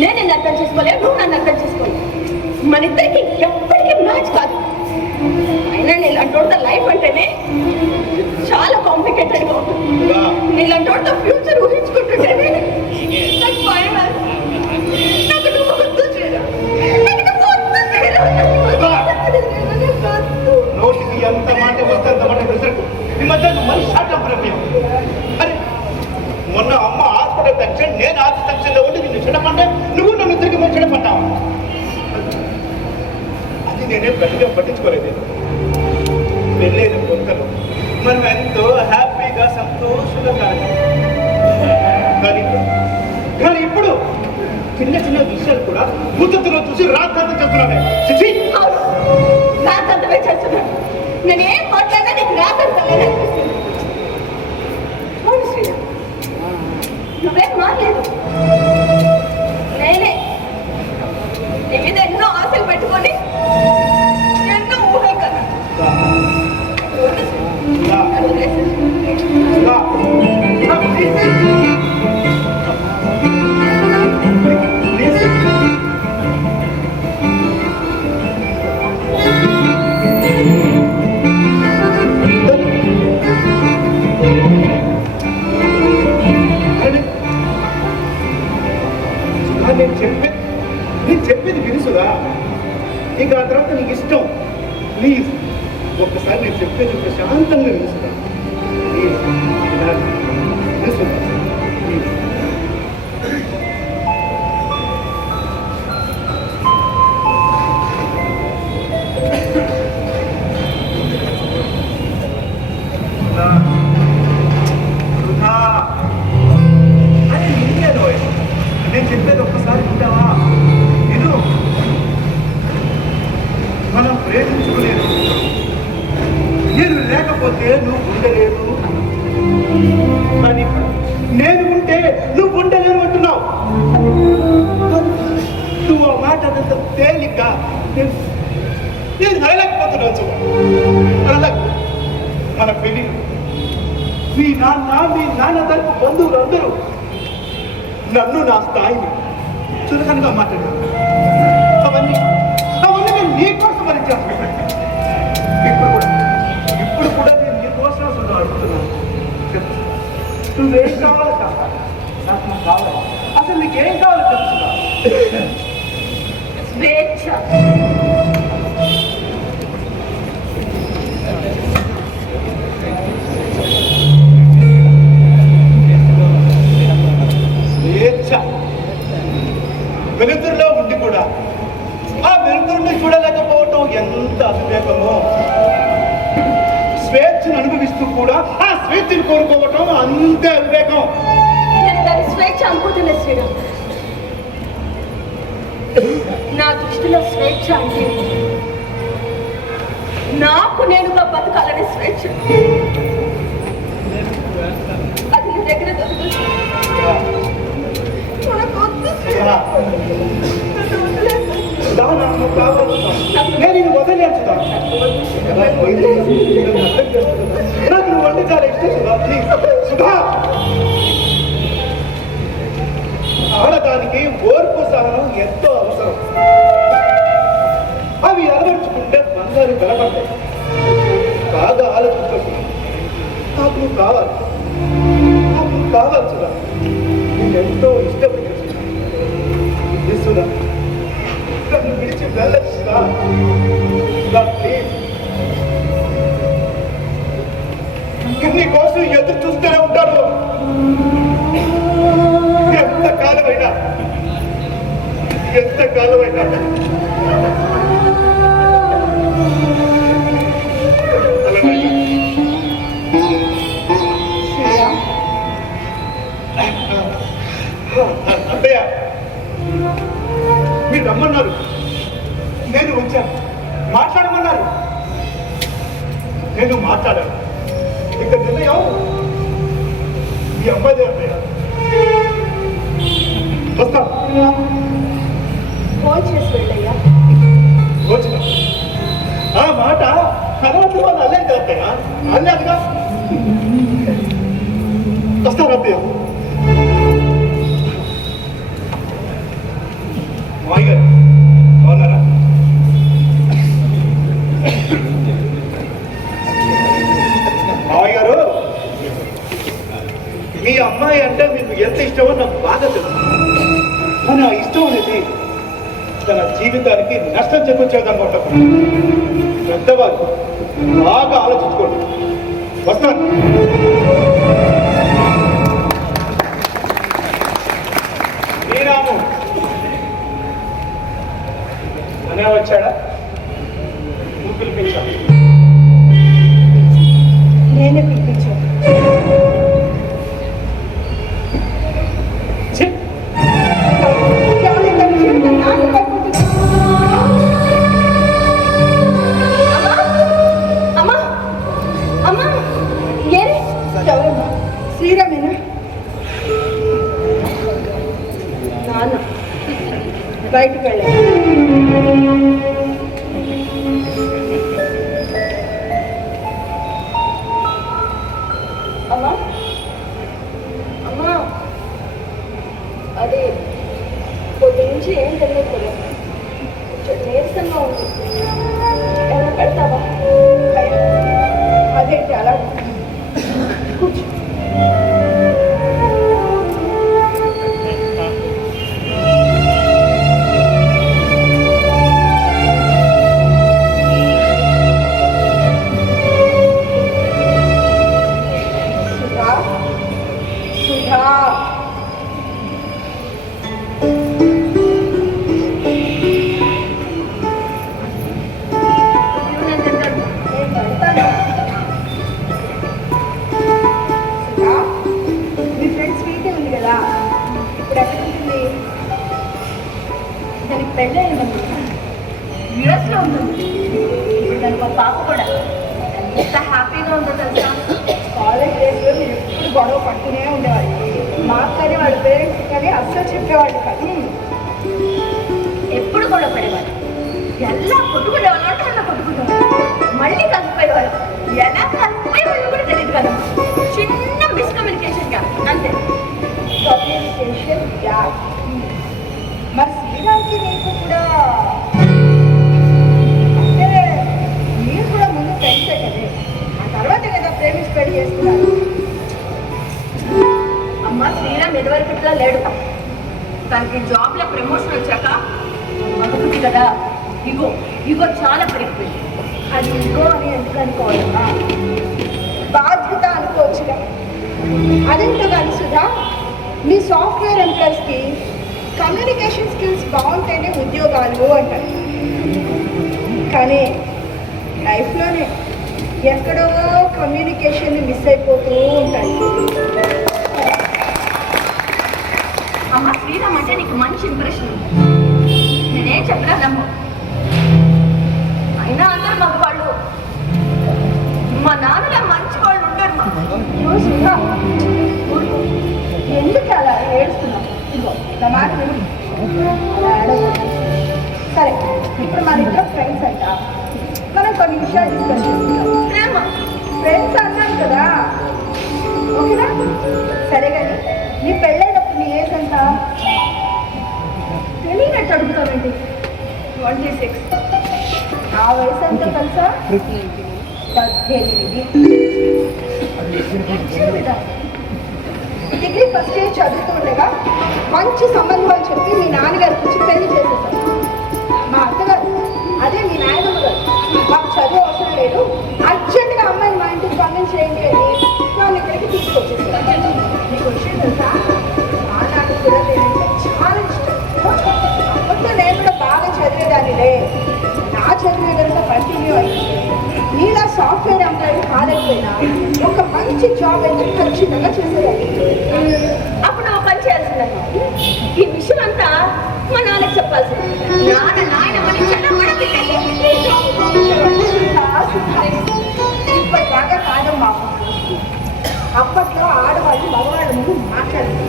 నేను నిన్ను అర్థం చేసుకోలేదు, నువ్వు నన్ను అర్థం చేసుకోలేదు. మన ఇద్దరికి ఎప్పటికీ మ్యాచ్ కాదు. అయినా నీళ్ళంటోడితో లైఫ్ అంటేనే చాలా కాంప్లికేటెడ్గా ఉంటుంది. నీళ్ళంటోడితో ఫ్యూచర్ ఊహించుకుంటుంటేనే నాకు భయం. నాకు నువ్వు వద్దు శ్రీరా, నాకు నువ్వు వద్దు శ్రీరా, నాకు వద్దు. నోటికి ఎంత మాట వస్తే అంత మాట రిజల్ట్. ఈ మధ్య మళ్ళీ షార్ట్ అప్ అరే, మొన్న అమ్మ హాస్పిటల్ టెన్షన్, నేను హాస్పిటల్ టెన్షన్లో ఉండి నిన్ను చెడపంటే నువ్వు నన్ను తిరిగి ముందు చెడపడ్డావు. అది నేనే పెద్దగా పట్టించుకోలేదు. పెళ్ళైన కొత్తలో మనం ఎంతో హ్యాపీగా సంతోషంగా కానీ ఇప్పుడు చిన్న చిన్న విషయాలు కూడా ముద్దతులో చూసి రాద్ధాంతం చేస్తున్నానే. అవును, రాతంతమే చేస్తున్నాను. నేనేం మాట్లాడినా నీకు రాతంతమే అనిపిస్తుంది. అవును శ్రీరా, నువ్వేం మాట్లాడు. నేనే నీ మీద ఎన్నో ఆశలు పెట్టుకొని ఎన్నో ఊహలు కదా. నేను చెప్పేది వినుసుదా. ఇంకా ఆ తర్వాత నీకు ఇష్టం. ప్లీజ్ ఒక్కసారి నేను చెప్పేది ప్రశాంతంగా వినుసుదా. వినుసుదా ప్లీజ్. నేను చెప్పేది ఒక్కసారి వింటావా? నేను మనం ప్రేమించుకోలేదు. నేను లేకపోతే నువ్వు ఉండలేదు, కానీ నేను ఉంటే నువ్వు ఉండలేను అంటున్నావు. నువ్వు ఆ మాట అదంత తేలిగ్గా నేను అనలేకపోతున్నాను. మన పెళ్లి మీ నాన్న తరపు బంధువులు అందరూ నన్ను నా స్థాయిని చులకనగా మాట్లాడారు. అవన్నీ నేను నీకోసం అని చేస్తున్నాను. ఇప్పుడు కూడా నేను నీకోసం అడుగుతున్నాను. నువ్వేం కావాలో చెప్పాలి. నాకు కావాలి. అసలు నీకేం కావాలో చెప్తున్నా. స్వేచ్ఛ. వెలుతురులో ఉండి కూడా ఆ వెలుతురుని చూడలేకపోవటం ఎంత అవివేకమో. స్వేచ్ఛను అనుభవిస్తూ కూడా ఆ స్వేచ్ఛను కోరుకోవటం అంతే వివేకం. నేను దాని స్వేచ్ఛ అనుకుంటున్నా శ్రీరామ్. నా దృష్టిలో స్వేచ్ఛ అంటే నాకు నేనుగా బతకాలనే స్వేచ్ఛ. అది నీ దగ్గర దొరకదు. చూడకొద్దు శ్రీరామ్. నేను ఇది వదిలేను సుధా. నాకు నువ్వు అంటే చాలా ఇష్టం సుధా. ప్లీజ్ సుధా. ఆడదానికి ఓర్పు సహనం ఎంతో అవసరం. అవి అలవర్చుకుంటే బంధాలు బలపడతాయి. బాగా ఆలోచించు. నాకు నువ్వు కావాలి, నాకు నువ్వు కావాలి సుధా. నేను ఎంతో ఇష్టపడి సుధా. నన్ను విడిచి వెళ్ళదు సుధా. సుధా ప్లీజ్. నీ కోసం ఎదురు చూస్తూనే ఉంటాను. ఎంతకాలమైనా అత్తయ్య మీరు రమ్మన్నారు, నేను వచ్చాను. మాట్లాడమన్నారు, నేను మాట్లాడాను. ఇక నిర్ణయం ఈ అమ్మాయిదే అత్తయ్య. వస్తాం. ఫోన్ చేసి వెళ్ళయ్యా. వచ్చిన ఆ మాట భగవంతుడు వాళ్ళు అల్లేదు కదా అత్తయ్య. అల్లేదుగా. వస్తాను అత్తయ్య. మాయ గారు బాగున్నారా? మాయ గారు, మీ అమ్మాయి అంటే మీకు ఎంత ఇష్టమో నాకు బాగా తెలుసు. కానీ ఆ ఇష్టం అనేది తన జీవితానికి నష్టం చేకూర్చేదన్నమాట. పెద్దవారు బాగా ఆలోచించుకోండి. వస్తాను. శ్రీరాము అనే వచ్చాడా? నువ్వు పిలిపించావు. నేనే పిలిపించాను. శ్రీరామేనా? నాన్న బయటకు వెళ్ళాను. అమ్మా అమ్మా, అదే పొద్దు నుంచి ఏం తెలియదు కదా, కొంచెం నీరసంగా ఉంది. ఎలా పెడతావా? అదేంటి అలా కూర్చో. యూఎస్లో ఉంటుంది. ఇప్పుడు దానికి ఒక పాప కూడా. ఎంత హ్యాపీగా ఉందో తెలుసా. కాలేజ్ డేస్లో మీరు ఎప్పుడు గొడవ పడుతూనే ఉండేవాళ్ళు. మాకు కానీ వాళ్ళ పేరెంట్స్ కానీ అస్సలు చెప్పేవాళ్ళు కాదు. ఎప్పుడు గొడవ పడేవాళ్ళు. ఎలా కొట్టుకునేవాళ్ళు అంటే అలా కొట్టుకునేవాళ్ళు. మళ్ళీ కలిసిపోయేవాళ్ళు. ఎలా కలిసిపోయేవాళ్ళు కూడా తెలియదు కదా. చిన్న మిస్కమ్యూనికేషన్ గ్యాప్ అంతే. Communication gap. మరి శ్రీరామ్కి నీకు కూడా అంటే మీరు కూడా ముందు ఫ్రెండ్సే కదే. ఆ తర్వాత కదా ప్రేమించి పెళ్లి చేసుకున్నారు. అమ్మ శ్రీరామ్ ఇదివరకు ఇట్లా లేడు. తనకి జాబ్లో ప్రమోషన్ వచ్చాక అనుకుంది కదా, ఇగో ఇగో చాలా పెరిగిపోయింది. అది ఇగో అని ఎందుకు అనుకోవాలి, బాధ్యత అనుకోవచ్చుగా. అదేంటో కానీ సుధా, మీ సాఫ్ట్వేర్ ఎంప్లాయీస్కి కమ్యూనికేషన్ స్కిల్స్ బాగుంటేనే ఉద్యోగాలు అంటారు. కానీ లైఫ్లోనే ఎక్కడో కమ్యూనికేషన్ మిస్ అయిపోతూ ఉంటాయి. అమ్మ శ్రీరామ్ అంటే నీకు మంచి ఇంప్రెషన్ ఉంది. నేనేం చెప్పలేదమ్మ. అయినా అందరు మగవాళ్ళు, మా నాన్నలా మంచి వాళ్ళు ఉంటారు. మా ఎందుకు అలా ఏడుస్తున్నావు? ఇదిగో నా మాట విను. అలా ఏడవద్దు. సరే, ఇప్పుడు మన ఇద్దరు ఫ్రెండ్స్ అంట. మనం కొన్ని విషయాలు డిస్కస్ చేసుకుంటాం. ఫ్రెండ్స్ అన్నాను కదా, ఓకేనా? సరే కానీ నీ పెళ్ళైనప్పుడు నీ ఏజ్ ఎంత? తెలియనట్టు అడుగుతానండి. 26. ఆ వయసు ఎంత తెలుసా? 18. డిగ్రీ ఫస్ట్ ఇయర్ చదువుతూ ఉండగా మంచి సంబంధాలు చెప్పి మీ నాన్నగారికి వచ్చి పెళ్లి చేసేసారు. మా అత్తగారు, అదే మీ నాయనమ్మ గారు, మాకు చదువు అవసరం లేదు, అర్జెంటుగా అమ్మాయిని మా ఇంటికి పంపించేయండి అని నన్ను ఇక్కడికి తీసుకొచ్చేసారు. మీకు విషయం తెలుసా? మా నాన్న కూడా నేనంటే చాలా ఇష్టం. అప్పట్లో నేను కూడా బాగా చదివేదానిలే. నా చదివే కనుక కంటిన్యూ అయ్యింది. నీలా సాఫ్ట్వేర్ ఎంప్లాయీ కాలేకపోయినా ఒక మంచి జాబ్ అయితే ఖచ్చితంగా చేసేదాన్ని. అప్పుడు నువ్వు పని చేయాల్సిందమ్మా. ఈ విషయం అంతా మా నాన్నకి చెప్పాల్సింది. నాయనమ్మని ఇప్పటిదాకా కాదమ్మా. అప్పట్లో ఆడవాళ్ళు మగవాళ్ళ ముందు మాట్లాడారు.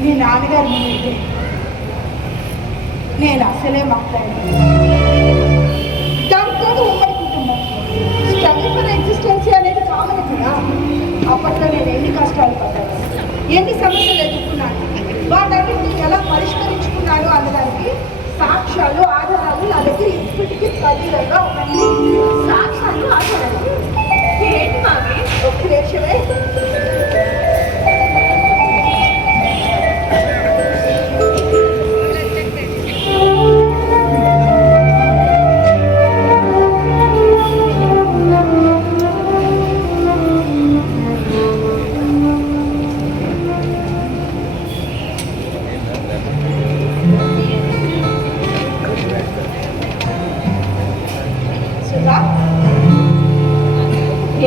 మీ నాన్నగారి ముందు నేను అసలే మాట్లాడాను. దాంతో ఉమ్మడి కుటుంబం, స్ట్రగుల్ ఫర్ ఎగ్జిస్టెన్సీ అనేది కామన్ కదా. అప్పట్లో నేను ఎన్ని కష్టాలు పడ్డాను, ఎన్ని సమస్యలు ఎదుర్కొన్నాను, వాటన్నిటిని ఎలా పరిష్కరించుకున్నాను అనడానికి సాక్ష్యాలు, ఆధారాలు నా దగ్గర ఇప్పటికీ పదిలంగా ఉన్నాయి. సాక్ష్యాలు ఆధారాలు ఏంటి మావి? ఒక్క నిమిషమే.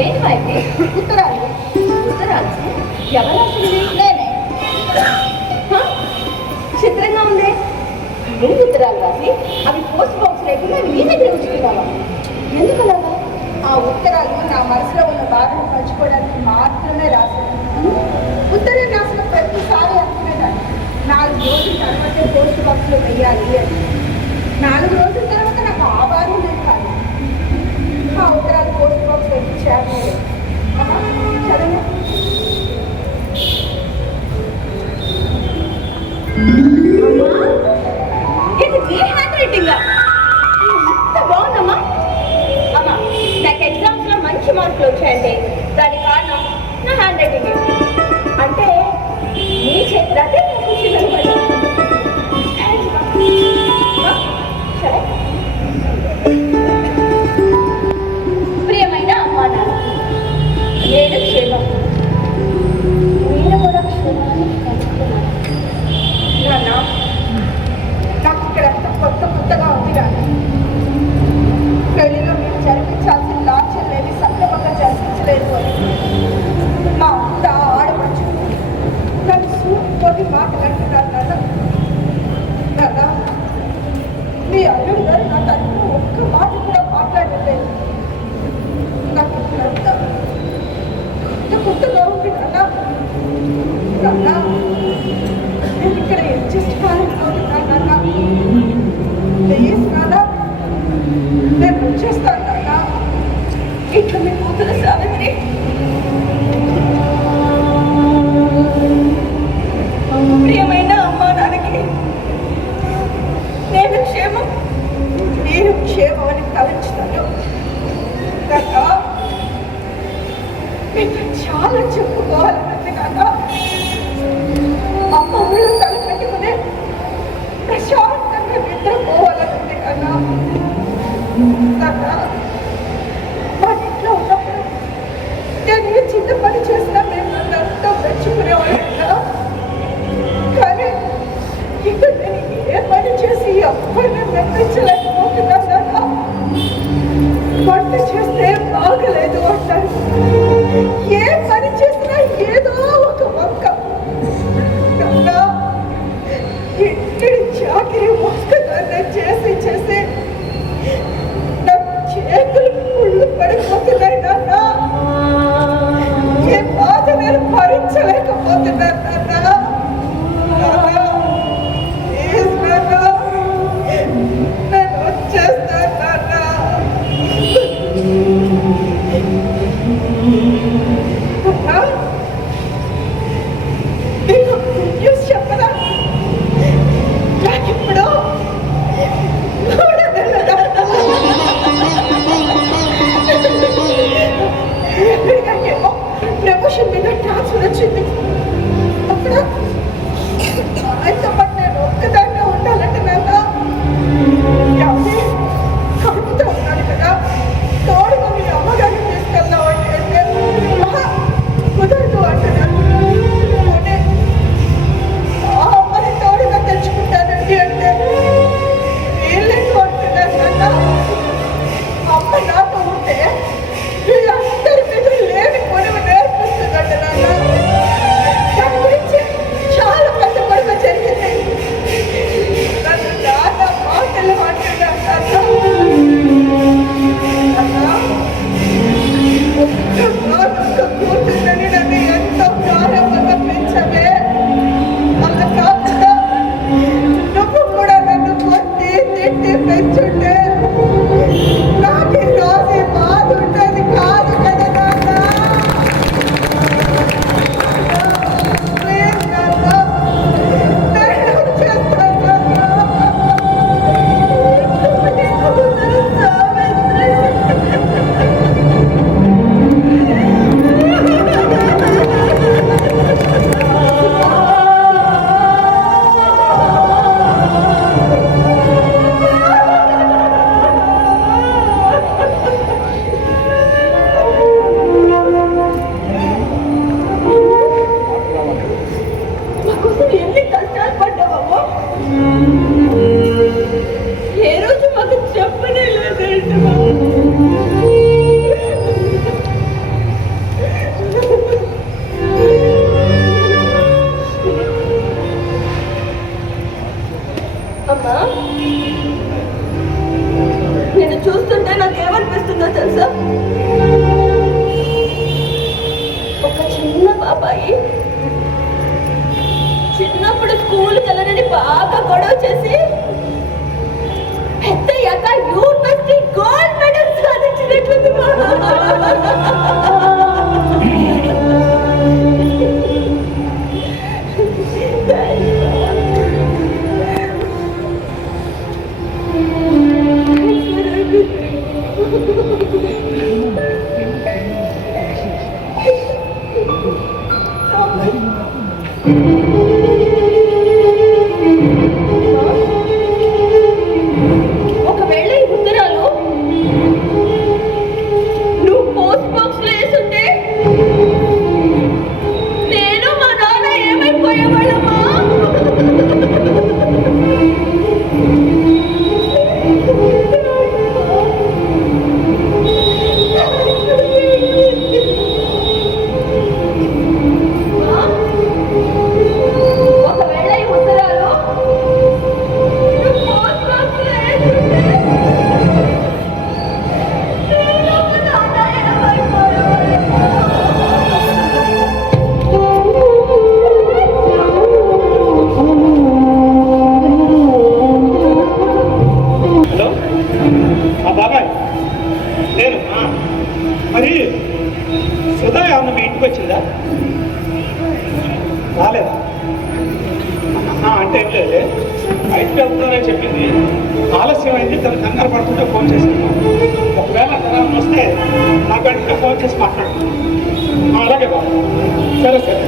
ఏంటి మావి? ఉత్తరాలు. ఉత్తరాలు ఎవరు రాసింది? నేనే. చిత్రంగా ఉంది. నువ్వు ఉత్తరాలు రాసి అవి పోస్ట్ బాక్స్ లేకుండా నీ దగ్గర ఉంచుకున్నావా? ఎందుకు అలాగా? ఆ ఉత్తరాలు నా మనసులో ఉన్న బాధను పంచుకోవడానికి మాత్రమే రాశాను. ఉత్తరం రాసిన ప్రతిసారి అనుకునేదాన్ని 4 రోజుల తర్వాతే పోస్ట్ బాక్స్లో వెయ్యాలి అని. 4 రోజుల తర్వాత నాకు ఆ బాధ లేదు. కాదు, ఆ ఉత్తరాలు పోస్ట్ బాక్స్లో చేరలేదు. చదవండి. ఇది నీ హ్యాండ్ రైటింగ్ ఎంత బాగుందమ్మా. అమ్మా, నాకు ఎగ్జామ్స్ లో మంచి మార్కులు వచ్చాయంటే దానికి కారణం నా హ్యాండ్ రైటింగ్. అంటే నీ చేతి సరే. ప్రియమైన అమ్మా నాన్న, నేను క్షేమం, నేను కూడా క్షేమాన్ని కలుసుకున్నాను. నాన్న, నాకు ఇక్కడ కొత్తగా ఉంది కానీ పెళ్లిలో మీరు జరిపించాల్సిన లాంఛనలేవి సక్రమంగా జరిపించలేదు అని మా అంత ఆడపడుచు నన్ను సూటితోటి మాట్లాడుతున్నారు. నాన్న, మీ అల్లుడు గారు నా తరఫున ఒక్క మాట కూడా మాట్లాడలేదు. నాకు ఇప్పుడంతా కొత్తగా ఉంది. నాన్న, నేను ఇక్కడ అడ్జస్ట్ కాలేకపోతున్నాను. నాన్న, ప్లీజ్ నాన్న, నేను వచ్చేస్తాను. నాన్న, ఇట్లా మీ కూతురు సావిత్రి ప్రియమైన అమ్మా నాన్నకి నేను క్షేమం, నేను క్షేమం అని తలంచుతాను. నాన్న, మీకు చాలా చెప్పుకోవాలనుంది. నాన్న, అమ్మ ఊళ్ళో తలపెట్టుకునే ప్రశాంతంగా నిద్రపోవాలనుంది. నాన్న, మా ఇంట్లో ఉన్నప్పుడు నేను ఏ చిన్న పని చేసినా మేము నన్ను అంతా మెచ్చుకునేవాళ్ళ. కానీ ఇక్కడ నేను ఏ పని చేసి అప్పుడే మెప్పించలేకపోతున్నాను. నాన్న, ఏమనిపిస్తుందో తెలుసా? ఒక చిన్న బాబాయి చిన్నప్పుడు స్కూల్కి వెళ్ళనని బాగా గొడవ చేసి పెద్దయ్యాక యూనివర్సిటీ గోల్డ్ మెడల్ సాధించినట్లుంది. ఒకవేళ ఈ ఉత్తరాలు నువ్వు పోస్ట్ బాక్స్ లో వేసుంటే నేను మా నాన్న ఏమైపోయేవాళ్ళమ్మా? ఒకవేళ ఈ ఉత్తరాలు నువ్వు పోస్ట్ బాక్స్ లో వేసుంటే నేను మా నాన్న ఏమైపోయేవాళ్ళమ్మా? హలో బాబాయ్ నేను మరి సుధా ఏమన్నా మీ ఇంటికి వచ్చిందా? రాలేదా? అంటే ఏం లేదు, బయటకు వెళ్తున్నానని చెప్పింది. ఆలస్యం అయింది, తను కంగారు పడుతుంటే ఫోన్ చేసింది. ఒకవేళ తన వస్తే నా గంటగా ఫోన్ చేసి మాట్లాడుతున్నాను. అలాగే బాబు, సరే సరే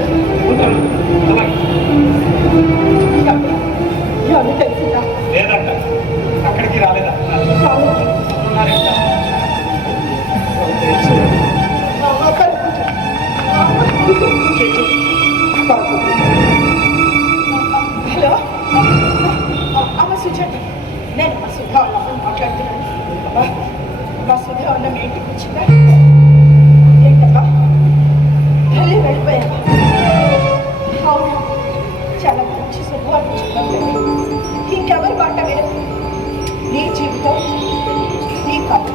ఉంటాను. అలాగే ఎవరు తెలిసిందా? లేదంట, అక్కడికి రాలేదా? ఉన్నారేంట? హలో, అమ్మ సుజాత, నేను మా సుధా వాళ్ళ మాట్లాడుతున్నాను. మా సుధా ఉన్న మీ ఇంటికి వచ్చిందా? ఏంటమ్మా మళ్ళీ వెళ్ళిపోయావా? అవును, చాలా మంచి శుభవార్త చెప్పండి. ఇంకెవరి మాట వినకు. నీ జీవితం నీ కాదు.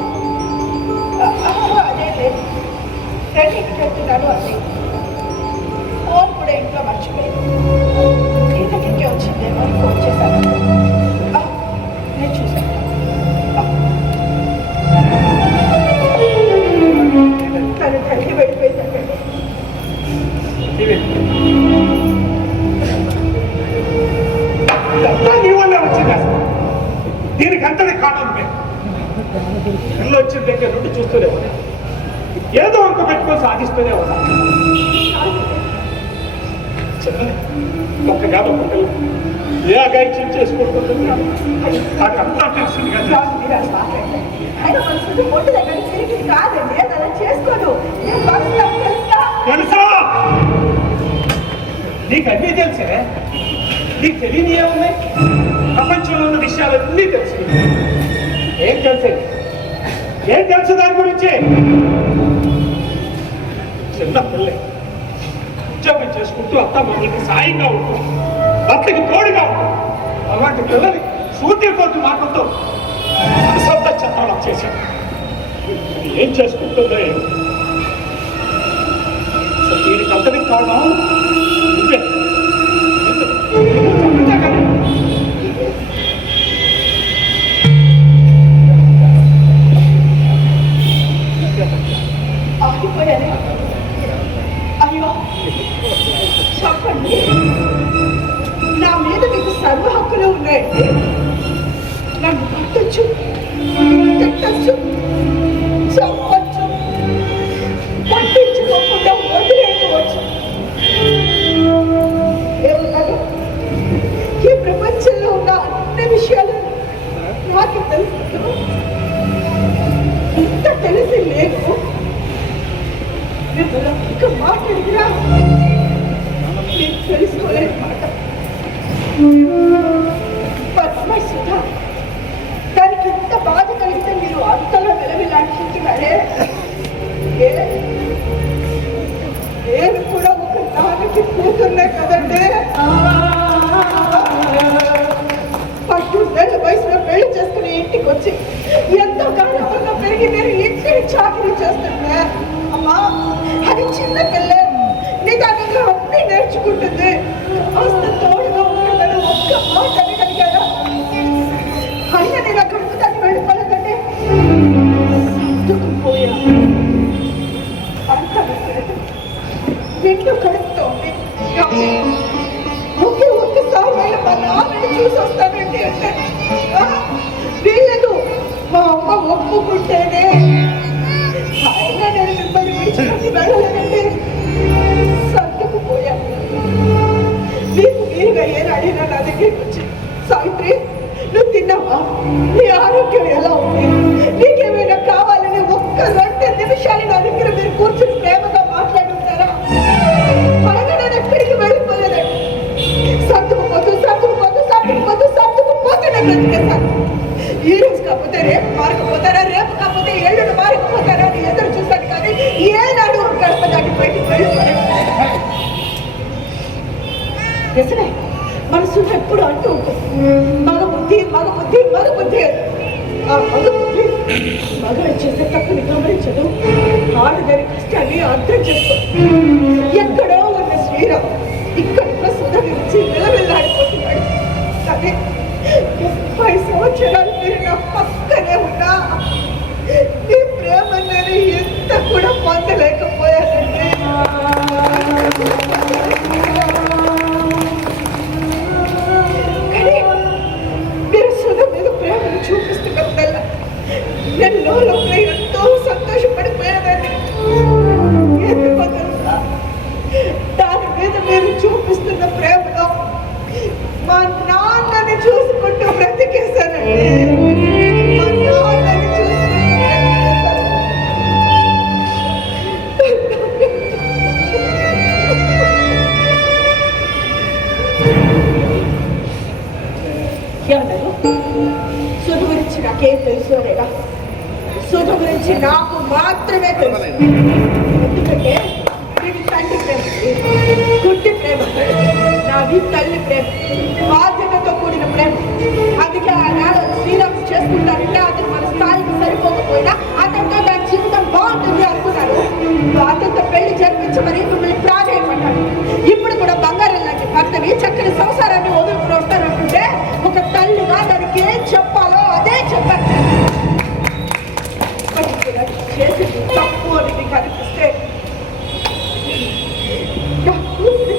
అదే లేదు, ఫ్రెండ్ ఇంటికి వెళ్తున్నాను అండి. ఫోన్ కూడా ఇంట్లో మర్చిపోయాను. నీ దగ్గరికి వచ్చిందేమో అని ఫోన్ చేశాను. నేను చూశాను. తను తల్లి వెళ్ళిపోయిందండి. నీ వల్ల వచ్చింది అసలు. దీనికి అంతటి కారణం పిల్లలు వచ్చిన దగ్గర నుండి చూస్తూనే ఉన్నా, ఏదో ఒక పెట్టుకొని సాధిస్తూనే ఉన్నా. చెప్పండి, ఒక్క కాదు ఒక పిల్ల ఏ అగాయిత్యం చేసుకుంటుందో నాకు అంతా తెలిసింది కదా. మీరు అలా మాట్లాడండి. అయినా మనసు మొట్టు దగ్గర తిరిగి కాదండి, అది అలా చేసుకోదు. నేను మనసులో తెలుసా? తెలుసా? నీకు అన్నీ తెలిసే, నీకు తెలియని ఏమున్నాయి? ప్రపంచంలో ఉన్న విషయాలన్నీ తెలుసు. ఏం తెలిసేది? ఏం తెలుసు దాని గురించి? చిన్న పిల్ల ఉద్యోగం చేసుకుంటూ అత్తమ్మకి సాయంగా ఉంటుంది, భర్తకి తోడుగా ఉంటుంది. అలాంటి పిల్లని సూర్యకోటి మాటలతో శబ్ద చట్టాలు చేశాడు. ఏం చేసుకుంటుందో దీనికి అంతటి కారణం నువ్వే. చెప్తా కానీ ఆగిపోయానే. అయ్యో చెప్పండి, నా మీద మీకు సర్వ హక్కులు ఉన్నాయండి. నన్ను కొట్టచ్చు, తిట్టచ్చు, చంపచ్చు, పట్టించుకోకుండా వదిలేయవచ్చు. ఏమన్నాడు? ఈ ప్రపంచంలో ఉన్న అన్ని విషయాలు నాకు తెలుసు. ఇంత తెలిసి లేదు. ఒక్క మాట అడిగినా నేను తెలుసుకోలేని మాట. పద్మ సుధా, దానికి ఇంత బాధ కలిగితే మీరు అంతలో వెలవిలాంటి వెళ్ళే. నేను కూడా ఒక నాన్నకి కూతుర్నే కదండి. పట్టు నెల వయసులో పెళ్లి చేసుకుని ఇంటికి వచ్చి ఎంతో కాలం వల్ల దానికి నేను ఇచ్చి చాకరీ చేస్తున్నా అమ్మా. అది చిన్న పిల్ల నిదానంగా అన్నీ నేర్చుకుంటుంది. కాస్త తోడుగా ఉంటుందని ఒక్క మాట అనగలిగారా? అయినా నేను అక్కడికి దాన్ని వెళ్ళిపోలేదంటే పోయా ఇంట్లో కడుపుతోంది. ఒక్కసారి వెళ్ళి మా నాన్నని చూసి వస్తానండి అంటే వీళ్ళను మా అమ్మ ఒప్పుకుంటేనే అయినా నేను మిమ్మల్ని విడిచిపెట్టి వెళ్ళలేదంటే సర్దుకుపోయాను. నీకు మీరుగా ఏనాడైనా నా దగ్గరికి వచ్చి సావిత్రి నువ్వు తిన్నావా, నీ ఆరోగ్యం ఎలా ఉంది, నీకేమైనా కావాలని ఒక్క 2 నిమిషాలు నా దగ్గర మీరు కూర్చుని ప్రేమగా మాట్లాడుతారా? అయినా నేను ఎక్కడికి వెళ్ళిపోలేదండి. సర్దుకుపోతూనే బ్రతికేస్తాను. ఈ రోజు కాకపోతే రేపు మారకపోతారా, రేపు కాకపోతే ఎల్లుండి మారకపోతారా అని ఎదురు చూస్తాను. కానీ ఏనాడు గడప దాటి బయటికి వెళ్ళిపోలేదు. నిజమే, మనసు ఎప్పుడు అంటూ ఉంటుంది మగ బుద్ధి మగ బుద్ధి మగ బుద్ధి. ఆ మగ బుద్ధి మగలు చేసే తప్పుని గమనించదు, ఆడదాని కష్టాన్ని అర్థం చేసుకో. ఎక్కడో ఉన్న శ్రీరామ్ ఇక్కడ సుధ గురించి నిలబెల్లాడిపోతున్నాడు. కానీ 30 సంవత్సరాలు మీరు నా పక్కనే ఉన్నా ఈ ప్రేమ నేను ఎంత కూడా పొందలేకపోయానండి. మీరు సుధ మీద ప్రేమను చూపిస్తున్నప్పుడల్లా నేను లోపల ఎంతో సంతోషపడిపోయానండి. ఎందుకో తెలుసా, దాని మీద మీరు చూపిస్తున్న ప్రేమలో మా నాన్నని చూసుకుంటూ బ్రతికేశానండి. మా నాన్నని చూసుకుంటూ బ్రతికేశాను. ఏమన్నారు? సుధ గురించి నాకేం తెలుసు లేదా? సుధ గురించి నాకు మాత్రమే తెలుసు. ఎందుకంటే ఇది తండ్రి ప్రేమ, గుడ్డి ప్రేమ, నాది తల్లి ప్రేమ, బాధ్యతతో కూడిన ప్రేమ. అందుకే ఆనాడు శ్రీరామ్ చేసుకుంటారంటే అతను మన స్థాయికి సరిపోకపోయినా అతనితో నా జీవితం బాగుంటుంది అనుకున్నాను. అతనితో పెళ్లి జరిపించమని మిమ్మల్ని ప్రాధాన్యపడ్డాను. ఇప్పుడు కూడా బంగారం లాంటి భర్తని చక్కని సంసారాన్ని వదులుకుని వస్తానంటుంటే ఒక తల్లిగా దానికి ఏం చెప్పాలో అదే చెప్పాను. చేసింది తప్పు అని మీకు అనిపిస్తే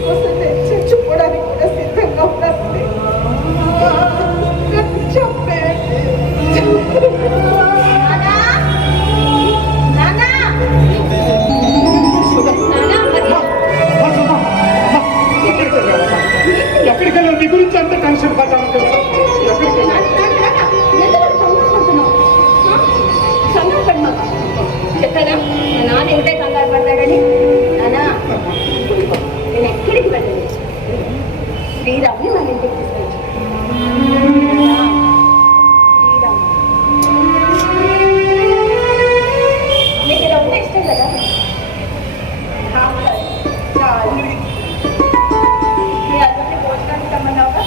కోసం నేను చచ్చిపోవడానికి కూడా సిద్ధంగా ఉన్నాను. చెప్పే ఎక్కడికి వెళ్ళాను? నీ గురించి అంత టెన్షన్ పడ్డాను తెలుసా? ఎక్కడికి వెళ్ళాను? చెప్పానా మా నాన్న ఇంటే కంగారు పడతాడని? నానా నేను ఎక్కడికి వెళ్ళలేదు, శ్రీరామ్ని మన ఇంటికి తీసుకొచ్చి. శ్రీరామ్ మీకు ఇలా ఉంటే ఇష్టం కదా? అల్లుడి మీ అల్లుడిని భోజనానికి రమ్మన్నావుగా?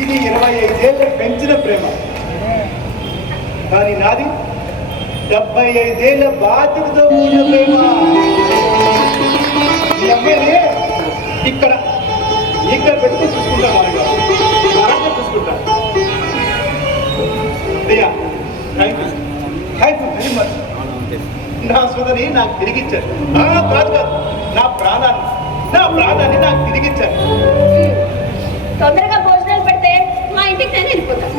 ఇది 25 ఏళ్ళ పెంచిన ప్రేమ, కానీ నాది 75 ఏళ్ళ బాధ్యతతో కూడిన ప్రేమ. ఈ అమ్మాయిని ఇక్కడ పెట్టుకుని చూసుకుంటా, వాళ్ళగా చూసుకుంటా. అయ్యా థ్యాంక్ యూ వెరీ మచ్. నా సోదరి నాకు తిరిగిచ్చారు. కాదు నా ప్రాణాన్ని నాకు తిరిగిచ్చారు. తొందరగా భోజనాలు పెడితే మా ఇంటికి నేను వెళ్ళిపోతాను.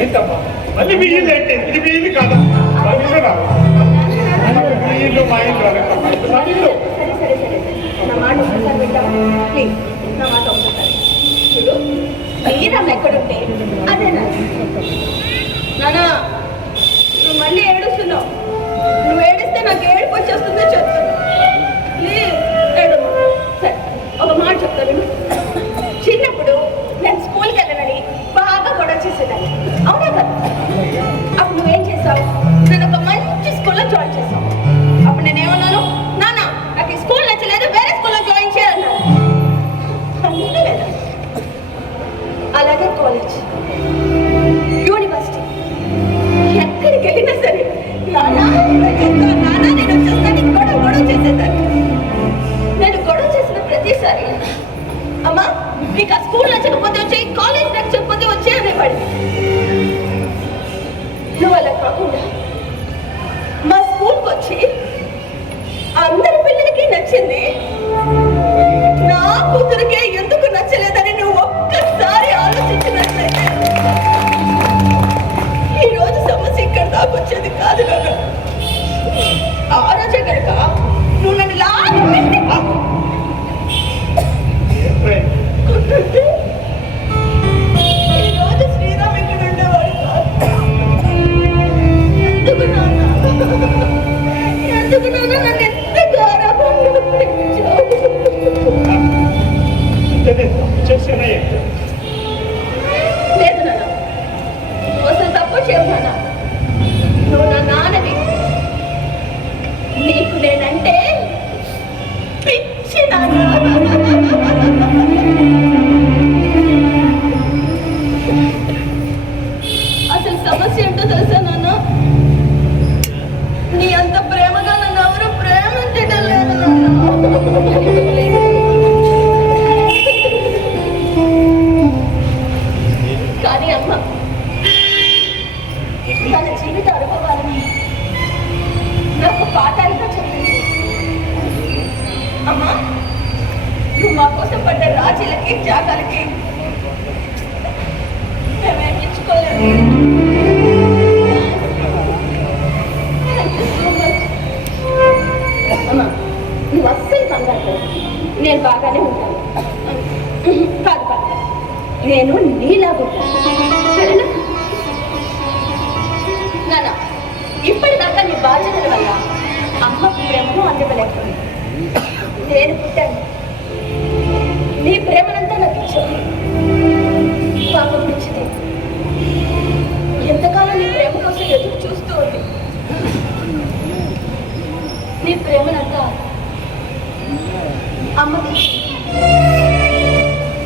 ఏంటమ్మా మళ్ళీ మీ ఇల్లు ఏంటి? ఇది మీ ఇల్లు కాదా? మా ఇల్లు రాదు. మీ ఇల్లు మా ఇల్లు రాదు. మా ఇల్లు. సరే నా మాట ఒకసారి వింటావా? ప్లీజ్ నా మాట ఒకసారి చూడు. శ్రీరామ్ ఎక్కడుంటే అదే నానా. నువ్వు మళ్ళీ ఏడుస్తున్నావు. నువ్వు ఏడిస్తే నాకు ఏడుపు వచ్చేస్తుందో చెప్తాను. ప్లీజ్ ఏడు. సరే ఒక మాట చెప్తాను. చిన్నప్పుడు నేను స్కూల్కి వెళ్ళనని బాగా గొడవ చేసేదాన్ని, అవునా కదా? అప్పుడు నువ్వేం చేసావు? నేను ఒక మంచి స్కూల్లో జాయిన్ చేసావు. అప్పుడు నేనేమన్నాను? నాన్న నాకు ఈ స్కూల్ నచ్చలేదు, వేరే స్కూల్లో జాయిన్ చేయాలన్నాను. లేదా టైగర్ కాలేజ్, యూనివర్సిటీ, ఎక్కడికి వెళ్ళినా సరే నానా నేను వచ్చేస్తాను గొడవ చేసేదాన్ని. నేను గొడవ చేసిన ప్రతిసారి అమ్మా నీకు ఆ స్కూల్ నచ్చకపోతే వచ్చాయి, కాలేజ్ నచ్చకపోతే వచ్చే అనేవాడి. నువ్వు అలా కాకుండా మా స్కూల్కి వచ్చి అందరి పిల్లలకి నచ్చింది, నా కూతురికే ఎందుకు నచ్చలేదని నువ్వు ఒక్కసారి ఆలోచించినట్లయితే ఈరోజు సమస్య ఇక్కడ దాకా వచ్చేది కాదు కదా. ఆ రోజే కనుక నువ్వు నన్ను లాగి కొట్టుంటే ఈరోజు శ్రీరామ్ ఇక్కడ ఉండేవాడు కాదు. ఎందుకు నాన్న నన్ను ఎంత గారాబంగా పెంచావు? లేదు నాన్న, నువ్వు అసలు తప్పు చేయవు నాన్న. నువ్వు నా నాన్నవి. నీకు నేనంటే పిచ్చి నాన్న. అసలు సమస్య ఏంటో తెలుసా నాన్న? నీ అంత ప్రేమగా నన్ను ఎవరు ప్రేమించడం లేదు నాన్న. కానీ అమ్మ తన జీవిత అనుభవాలని నాకు పాఠాలుగా చెప్పింది. అమ్మా నువ్వు మా కోసం పడ్డ రాజీలకి జాగాలకి మేమేం ఇచ్చుకోలేము. అమ్మా నువ్వు అస్సలు కంగారు, నేను బాగానే ఉంటాను. కాదు నేను నీలాగా ఉంటాను, సరేనా? నాన్న ఇప్పటిదాకా నీ బాధ్యతల వల్ల అమ్మ ప్రేమను అందివ్వలేకపోయింది. నేను పుట్టాను, నీ ప్రేమనంతా నాకు ఇచ్చావు. పాపం పిచ్చిది ఎంతకాలం నీ ప్రేమ కోసం ఎదురు చూస్తూ ఉంది. నీ ప్రేమనంతా అమ్మకి,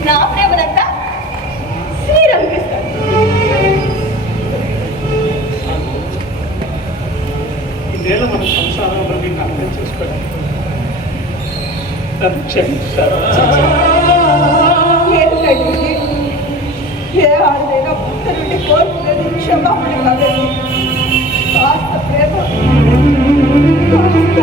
నా ప్రేమనంతా శ్రీరామ్కి ఇస్తాను. ఇదేదో మన సంసారంలో నీకు అర్థం చేసుకోవడానికి నన్ను క్షమిస్తారా? ఏ ఆడదైనా భర్త నుండి కోరుకునేది క్షమాపణ కాదండి. కాస్త ప్రేమ, కాస్త